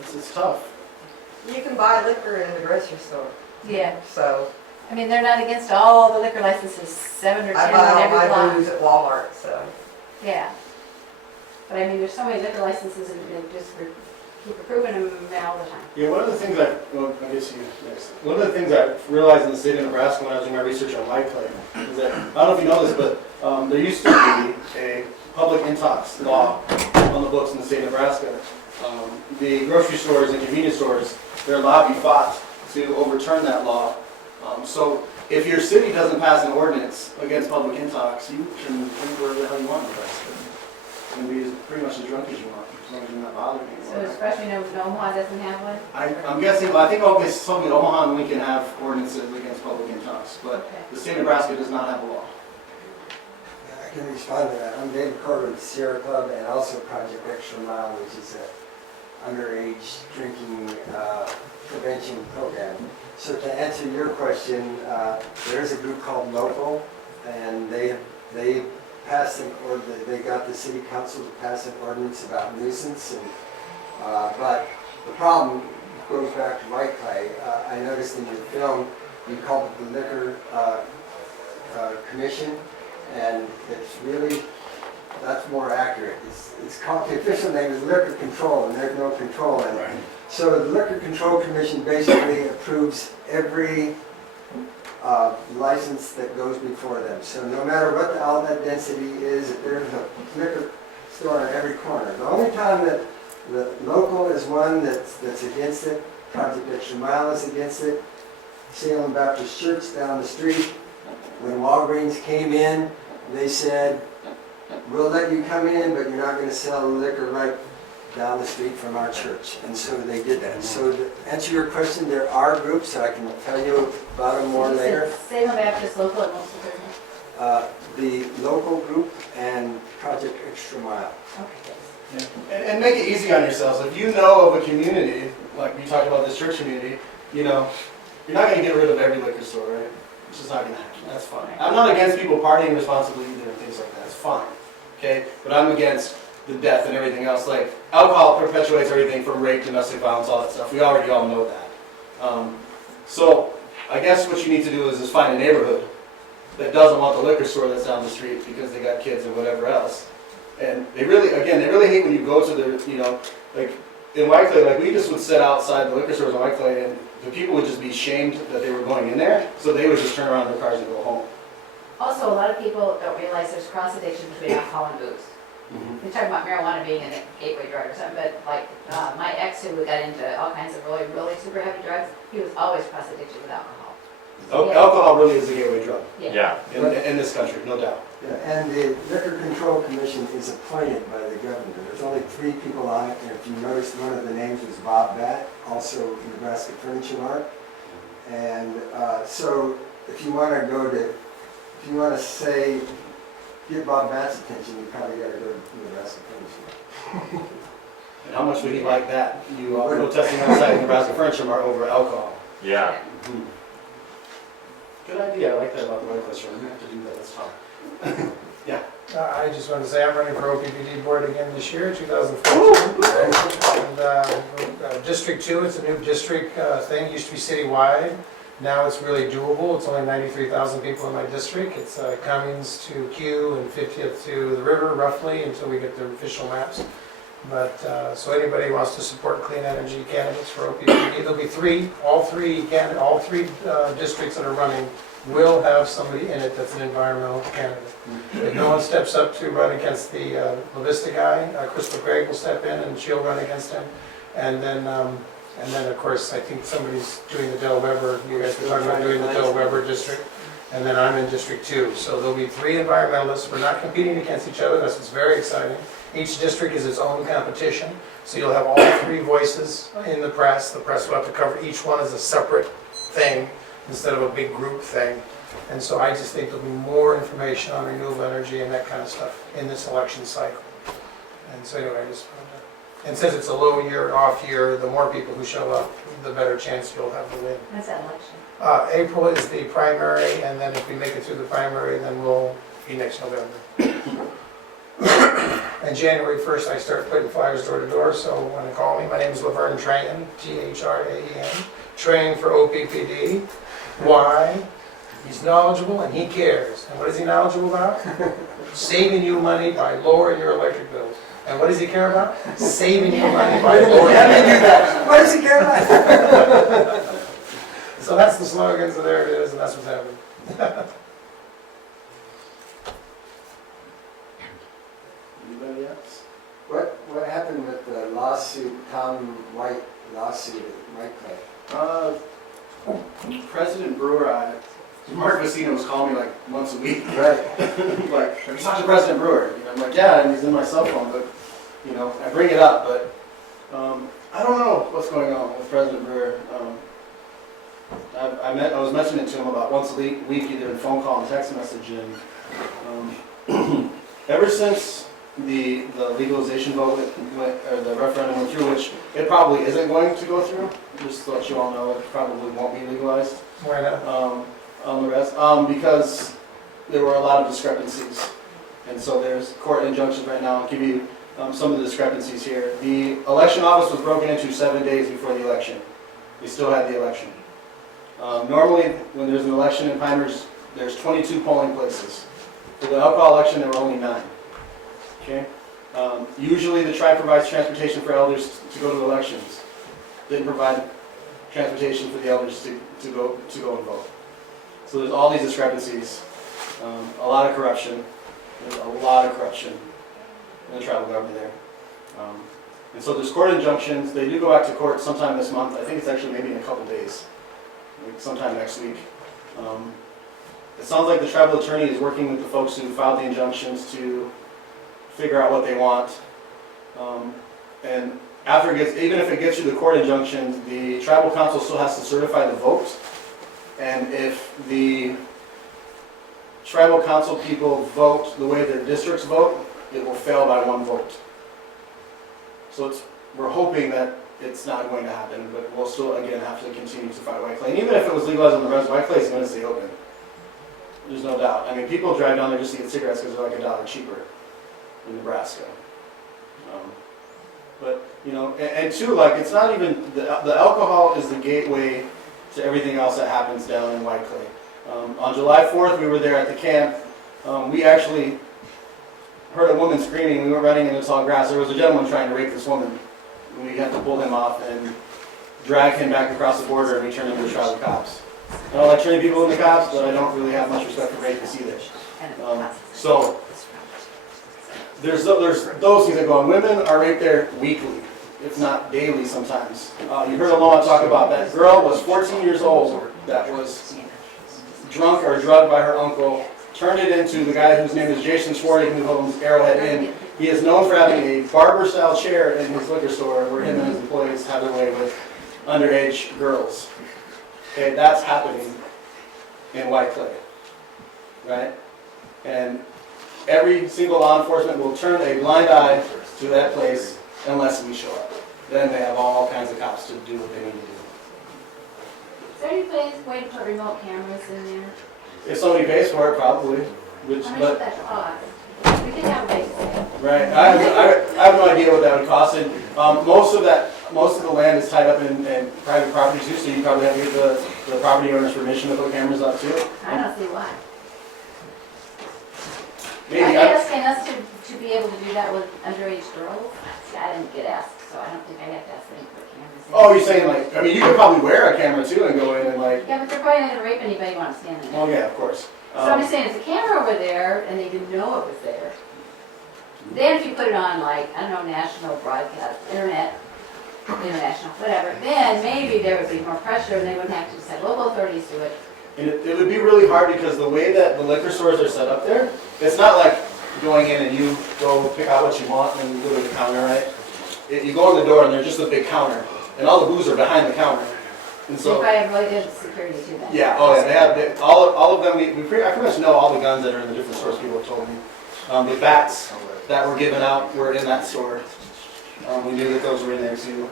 It's tough. You can buy liquor in the grocery store, Yeah. so I mean, they're not against all the liquor licenses, 7 or 10 I buy on all every my block. booze at Walmart, so. Yeah. But I mean, there's so many liquor licenses in just for keep approving them all the time. Yeah, one of the things I guess you next. One of the things I realized in the state of Nebraska when I was doing my research on white clay is that, I don't know if you know this, but there used to be a public intox law on the books in the state of Nebraska. The grocery stores and convenience stores, their lobby fought to overturn that law. So if your city doesn't pass an ordinance against public intox, you can drink wherever the hell you want in Nebraska. You can be pretty much as drunk as you want, as long as you're not bothering So anyone. especially no Omaha doesn't have one? I'm guessing, well, I think Omaha and Lincoln have ordinances against public intox, but Okay. the state of Nebraska does not have a law. I can respond to that. I'm David Corbett with Sierra Club and also Project Extra Mile, which is an underage drinking prevention program. So to answer your question, there is a group called Local, and they passed they got the city council to pass an ordinance about nuisance, and but the problem goes back to white clay. I noticed in your film you called it the Liquor Commission, and it's really, that's more accurate. It's called, the official name is Liquor Control, and there's no control in it. So the Liquor Control Commission basically approves every license that goes before them. So no matter what the outlet density is, if there's a liquor store on every corner. The only time that the local is one that's against it, Project Extra Mile is against it, Salem Baptist Church down the street, when Walgreens came in, they said, we'll let you come in, but you're not going to sell liquor right down the street from our church. And so they did that. So to answer your question, there are groups, so I can tell you about them more later. Salem Baptist Local and most of The local group and Project Extra Mile. Okay. Yeah. And make it easy on yourselves. If you know of a community, like we talked about this church community, you know, you're not going to get rid of every liquor store, right? It's just not going to happen. That's fine. I'm not against people partying responsibly either and things like that. It's fine. Okay? But I'm against the death and everything else. Like, alcohol perpetuates everything from rape, domestic violence, all that stuff. We already all know that. So I guess what you need to do is just find a neighborhood that doesn't want the liquor store that's down the street because they got kids and whatever else. And they really hate when you go to the, you know, like in White Clay, like we just would sit outside the liquor stores in White Clay and the people would just be shamed that they were going in there, so they would just turn around in their cars and go home. Also, a lot of people don't realize there's cross addiction between alcohol and booze. We're talking about marijuana being a gateway drug or something, but like my ex who got into all kinds of really super heavy drugs, he was always cross addicted with alcohol. Alcohol really is a gateway drug. Yeah. In this country, no doubt. Yeah, and the Liquor Control Commission is appointed by the governor. There's only 3 people on it, and if you notice, one of the names was Bob Batt, also Nebraska Furniture Mart. And so if you want to say, get Bob Batt's attention, you probably got to go to Nebraska Furniture Mart. And how much would he like that? You protesting outside Nebraska Furniture Mart over alcohol. Yeah. Mm-hmm. Good idea. I like that about the White Clay store. We have to do that. Let's talk. Yeah. I just want to say I'm running for OPPD board again this year, 2014. And District 2, it's a new district thing. It used to be citywide. Now it's really doable. It's only 93,000 people in my district. It's Cummings to Kew and 50th to the river, roughly, until we get the official maps. But so anybody who wants to support clean energy candidates for OPPD, there'll be all three districts that are running will have somebody in it that's an environmental candidate. If no one steps up to run against the La Vista guy, Crystal Craig will step in and she'll run against him. And then of course, I think somebody's doing the Del Weber, you guys were talking about doing the Del Weber district. And then I'm in District 2. So there'll be 3 environmentalists. We're not competing against each other. That's what's very exciting. Each district is its own competition. So you'll have all 3 voices in the press. The press will have to cover each one as a separate thing instead of a big group thing. And so I just think there'll be more information on renewable energy and that kind of stuff in this election cycle. And so anyway, I just wanted to, and since it's a low year, off year, the more people who show up, the better chance you'll have to win. When's that election? April is the primary, and then if we make it through the primary, then we'll be next November. And January 1st, I start putting flyers door to door, so when they call me, my name is Laverne Train, T-H-R-A-E-N, Train for OPPD. Why? He's knowledgeable and he cares. And what is he knowledgeable about? Saving you money by lowering your electric bills. And what does he care about? Saving you money Why by did voting. he have me do that? What does he care about? So that's the slogan, so there it is, and that's what's happening. Anybody else? What happened with the lawsuit, Tom White lawsuit at Mike Clay? President Brewer, Mark Vecino was calling me like once a week. Right. Like, have you talked to President Brewer? You know, I'm like, yeah, and he's in my cell phone, but, you know, I bring it up, but I don't know what's going on with President Brewer. I was mentioning it to him about once a week, either in phone call and text message, and ever since the legalization vote or the referendum went through, which it probably isn't going to go through, just to let you all know, it probably won't be legalized. Why not? On the rest, because there were a lot of discrepancies. And so there's court injunctions right now. I'll give you some of the discrepancies here. The election office was broken into 7 days before the election. We still had the election. Normally, when there's an election in Pine Ridge, there's 22 polling places. For the alcohol election, there were only 9. Okay? Usually the tribe provides transportation for elders to go to elections. Didn't provide transportation for the elders to go and vote. So there's all these discrepancies, a lot of corruption. There's a lot of corruption in the tribal government there. And so there's court injunctions. They do go back to court sometime this month. I think it's actually maybe in a couple days, like sometime next week. It sounds like the tribal attorney is working with the folks who filed the injunctions to figure out what they want. And after it gets, even if it gets through the court injunction, the tribal council still has to certify the vote. And if the tribal council people vote the way their districts vote, it will fail by 1 vote. So we're hoping that it's not going to happen, but we'll still, again, have to continue to fight White Clay. And even if it was legalized on the rest, White Clay is going to stay open. There's no doubt. I mean, people drive down there just to get cigarettes because they're like $1 cheaper in Nebraska. But, you know, and two, like, it's not even, the alcohol is the gateway to everything else that happens down in White Clay. On July 4th, we were there at the camp. We actually heard a woman screaming. We were running in the tall grass. There was a gentleman trying to rape this woman. We had to pull him off and drag him back across the border, and we turned him to the tribal cops. I don't like turning people into cops, but I don't really have much respect for rapists either. So there's those things that go on. Women are raped there weekly, if not daily sometimes. You heard Aloma talk about that girl was 14 years old that was drunk or drugged by her uncle, turned it into the guy whose name is Jason Schwarty, who owns Arrowhead Inn. He is known for having a barber-style chair in his liquor store where him and his employees have their way with underage girls. Okay, that's happening in White Clay, right? And every single law enforcement will turn a blind eye to that place unless we show up. Then they have all kinds of cops to do what they need to do. Is there any way to put remote cameras in there? If somebody pays for it, probably. How much would that cost? We could have a big sale. Right. I have no idea what that would cost. And most of the land is tied up in private property too, so you probably have to get the property owner's permission to put cameras up too. I don't see why. Maybe. Are you asking us to be able to do that with underage girls? See, I didn't get asked, so I don't think I have to ask them to put cameras in. Oh, you're saying like, I mean, you could probably wear a camera too and go in and like. Yeah, but they're probably not going to rape anybody who wants to stand in there. Oh yeah, of course. So I'm just saying, if the camera over there and they didn't know it was there, then if you put it on like, I don't know, national broadcast, international, whatever, then maybe there would be more pressure and they wouldn't have to just have local authorities do it. And it would be really hard because the way that the liquor stores are set up there, it's not like going in and you go pick out what you want and you go to the counter, right? You go in the door and there's just a big counter and all the booze are behind the counter. And so, you probably have really good security too then. yeah, oh yeah, they have all of them. I pretty much know all the guns that are in the different stores. People have told me. The bats that were given out were in that store. We knew that those were in there too.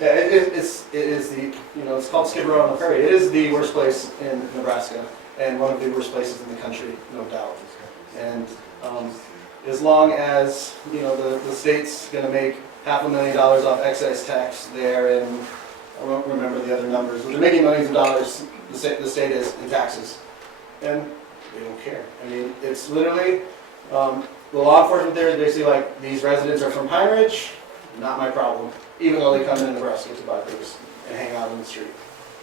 Yeah, it is the, you know, it's called Skid Row on the Prairie. It is the worst place in Nebraska and one of the worst places in the country, no doubt. And as long as, you know, the state's going to make $500,000 off excise tax there, and I won't remember the other numbers, but they're making millions of dollars, the state is, in taxes. And they don't care. I mean, it's literally, the law enforcement there is basically like, these residents are from Pine Ridge, not my problem, even though they come in Nebraska to buy booze and hang out in the street.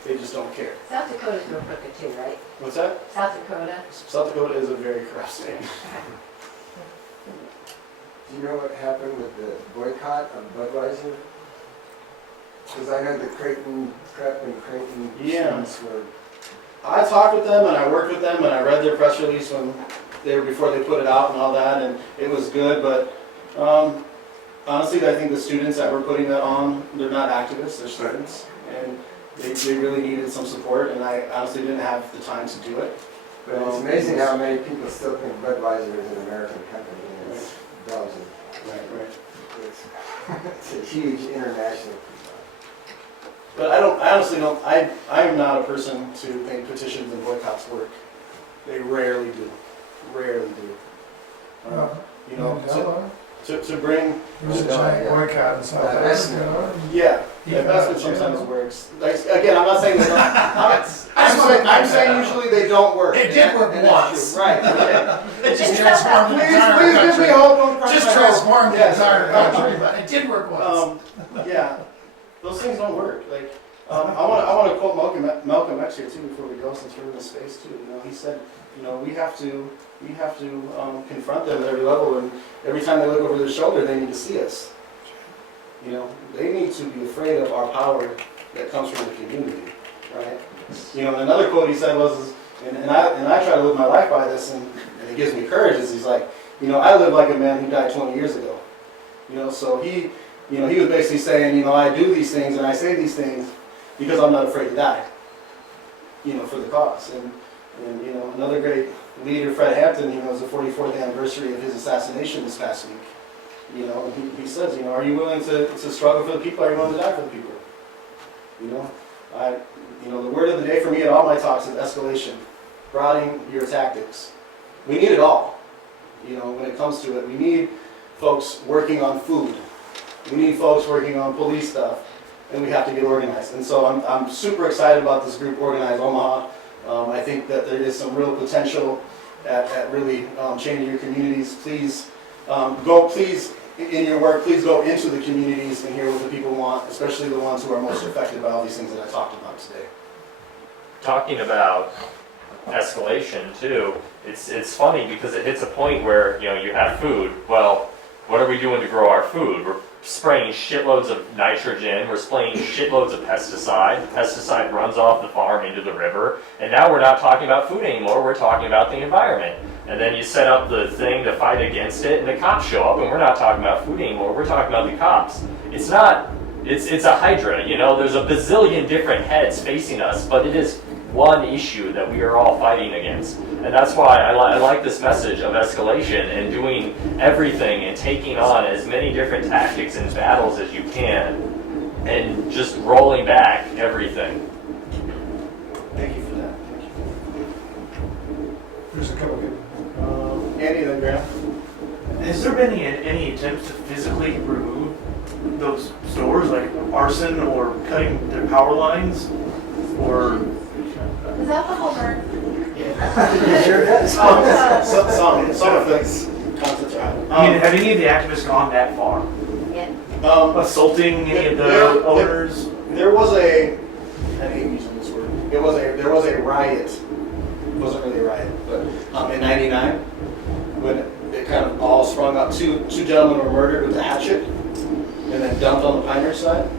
They just don't care. South Dakota's real crooked too, right? What's that? South Dakota. South Dakota is a very corrupt state. Do you know what happened with the boycott of Budweiser? Because I know the Creighton Prep and Creighton students were. I talked with them and I worked with them and I read their press release before they put it out and all that, and it was good, but honestly, I think the students that were putting that on, they're not activists, they're students, and they really needed some support, and I honestly didn't have the time to do it. But it's amazing how many people still think Budweiser is an American company, and it's Belgian. Right. It's a huge international. But I honestly don't, I am not a person to make petitions and boycotts work. They rarely do. You know, to bring. There's a giant boycott in South Africa. Yeah, investment sometimes works. Like, again, I'm not saying they don't. I'm saying usually they don't work. It did work once. Right. Okay. It just transformed the entire country. Please give me hope. Don't crush Just my hope. transformed the entire country, but it did work once. Yeah, those things don't work. Like, I want to quote Malcolm X here too before we go, since we're in this space too. You know, he said, you know, we have to confront them at every level, and every time they look over their shoulder, they need to see us. You know, they need to be afraid of our power that comes from the community, right? You know, and another quote he said was, and I try to live my life by this, and it gives me courage. Is he's like, you know, I live like a man who died 20 years ago. You know, so he was basically saying, you know, I do these things and I say these things because I'm not afraid to die. You know, for the cause. And you know, another great leader, Fred Hampton, you know, it was the 44th anniversary of his assassination this past week. You know, and he says, you know, are you willing to struggle for the people? Are you willing to die for the people? You know, the word of the day for me at all my talks is escalation, broadening your tactics. We need it all. You know, when it comes to it, we need folks working on food. We need folks working on police stuff, and we have to get organized. And so I'm super excited about this group, Organize Omaha. I think that there is some real potential at really changing your communities. Please in your work, please go into the communities and hear what the people want, especially the ones who are most affected by all these things that I talked about today. Talking about escalation too, it's funny because it hits a point where, you know, you have food. Well, what are we doing to grow our food? We're spraying shitloads of nitrogen, we're spraying shitloads of pesticide. The pesticide runs off the farm into the river, and now we're not talking about food anymore, we're talking about the environment. And then you set up the thing to fight against it, and the cops show up, and we're not talking about food anymore, we're talking about the cops. It's a hydra, you know, there's a bazillion different heads facing us, but it is one issue that we are all fighting against. And that's why I like this message of escalation and doing everything and taking on as many different tactics and battles as you can and just rolling back everything. Thank you for that. There's a couple good. Andy, then Graham. Has there been any attempts to physically remove those stores, like arson or cutting their power lines? Or Is that the whole bird? Yeah. Sure does. Some of those concepts are out. I mean, have any of the activists gone that far? Yeah. Assaulting any of the owners? There was I hate using this word. There was a riot. It wasn't really a riot, but in '99, when it kind of all sprung up. Two gentlemen were murdered with a hatchet and then dumped on the Pine Ridge side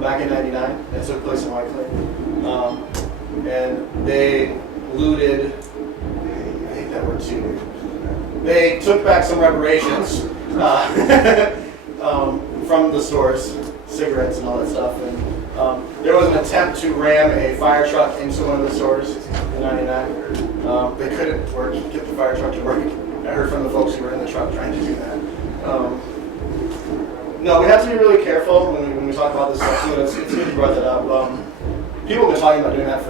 back in '99. That took place in White Clay. And they looted, I think that were two. They took back some reparations from the stores, cigarettes and all that stuff. And there was an attempt to ram a fire truck into one of the stores in '99. They couldn't get the fire truck to work. I heard from the folks who were in the truck trying to do that. No, we have to be really careful when we talk about this stuff too. It's good you brought that up. People have been talking about doing that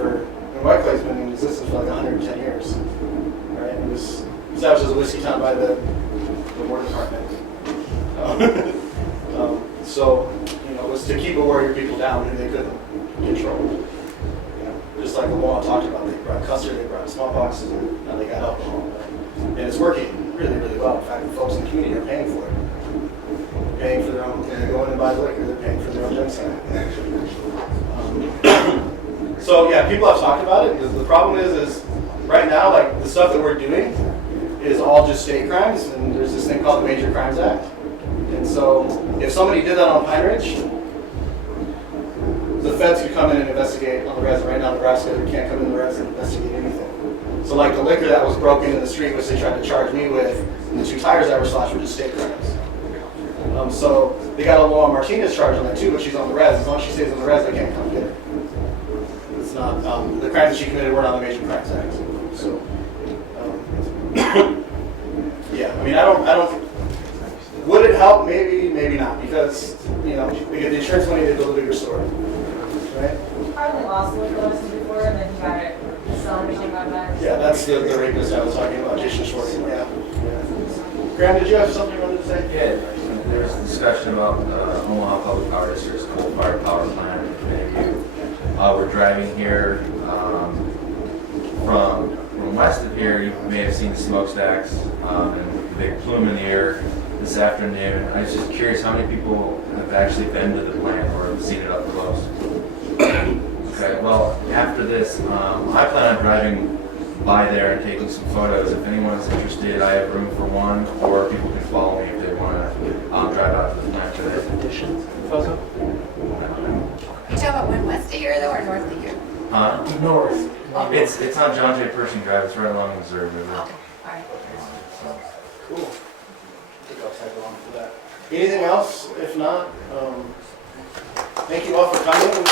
White Clay's been in existence for like 110 years. Right? It was established as a whiskey town by the War Department. So, you know, it was to keep a warrior people down who they couldn't control. You know, just like the law talked about, they brought custard, they brought smallpox, and now they got alcohol. Right? And it's working really, really well. In fact, the folks in the community are paying for it. Paying for their own, they're going and buy liquor, they're paying for their own genocide. So yeah, people have talked about it. The problem is right now, like the stuff that we're doing is all just state crimes, and there's this thing called the Major Crimes Act. And so if somebody did that on Pine Ridge, the feds could come in and investigate on the res. Right now, Nebraska, they can't come in the res and investigate anything. So like the liquor that was broken in the street, which they tried to charge me with, and the 2 tires that were slashed were just state crimes. So they got a Laura Martinez charge on that too, but she's on the res. As long as she stays on the res, they can't come get her. It's not, the crimes that she committed weren't on the Major Crimes Act. So, yeah, I mean, I don't, would it help? Maybe, maybe not, because, you know, they get the insurance money, they build a bigger store, right? Probably lost liquor license before and then you got it selling it back. Yeah, that's the rapist I was talking about, Jason Shorty, yeah. Graham, did you have something you wanted to say? Yeah, there's discussion about Omaha Public Power District's coal-fired power plant. We're driving here from west of here. You may have seen the smokestacks and the big plume in the air this afternoon. I was just curious how many people have actually been to the plant or have seen it up close. Okay, well, after this, I plan on driving by there and taking some photos. If anyone's interested, I have room for one, or people can follow me if they want to drive out to the plant for that. Addition photo? You talking about one west of here though, or north of here? North. It's on John J. Pershing Drive. It's right along the Missouri River. Okay, all right. Cool. I think I'll tag along for that. Anything else? If not, thank you all for coming.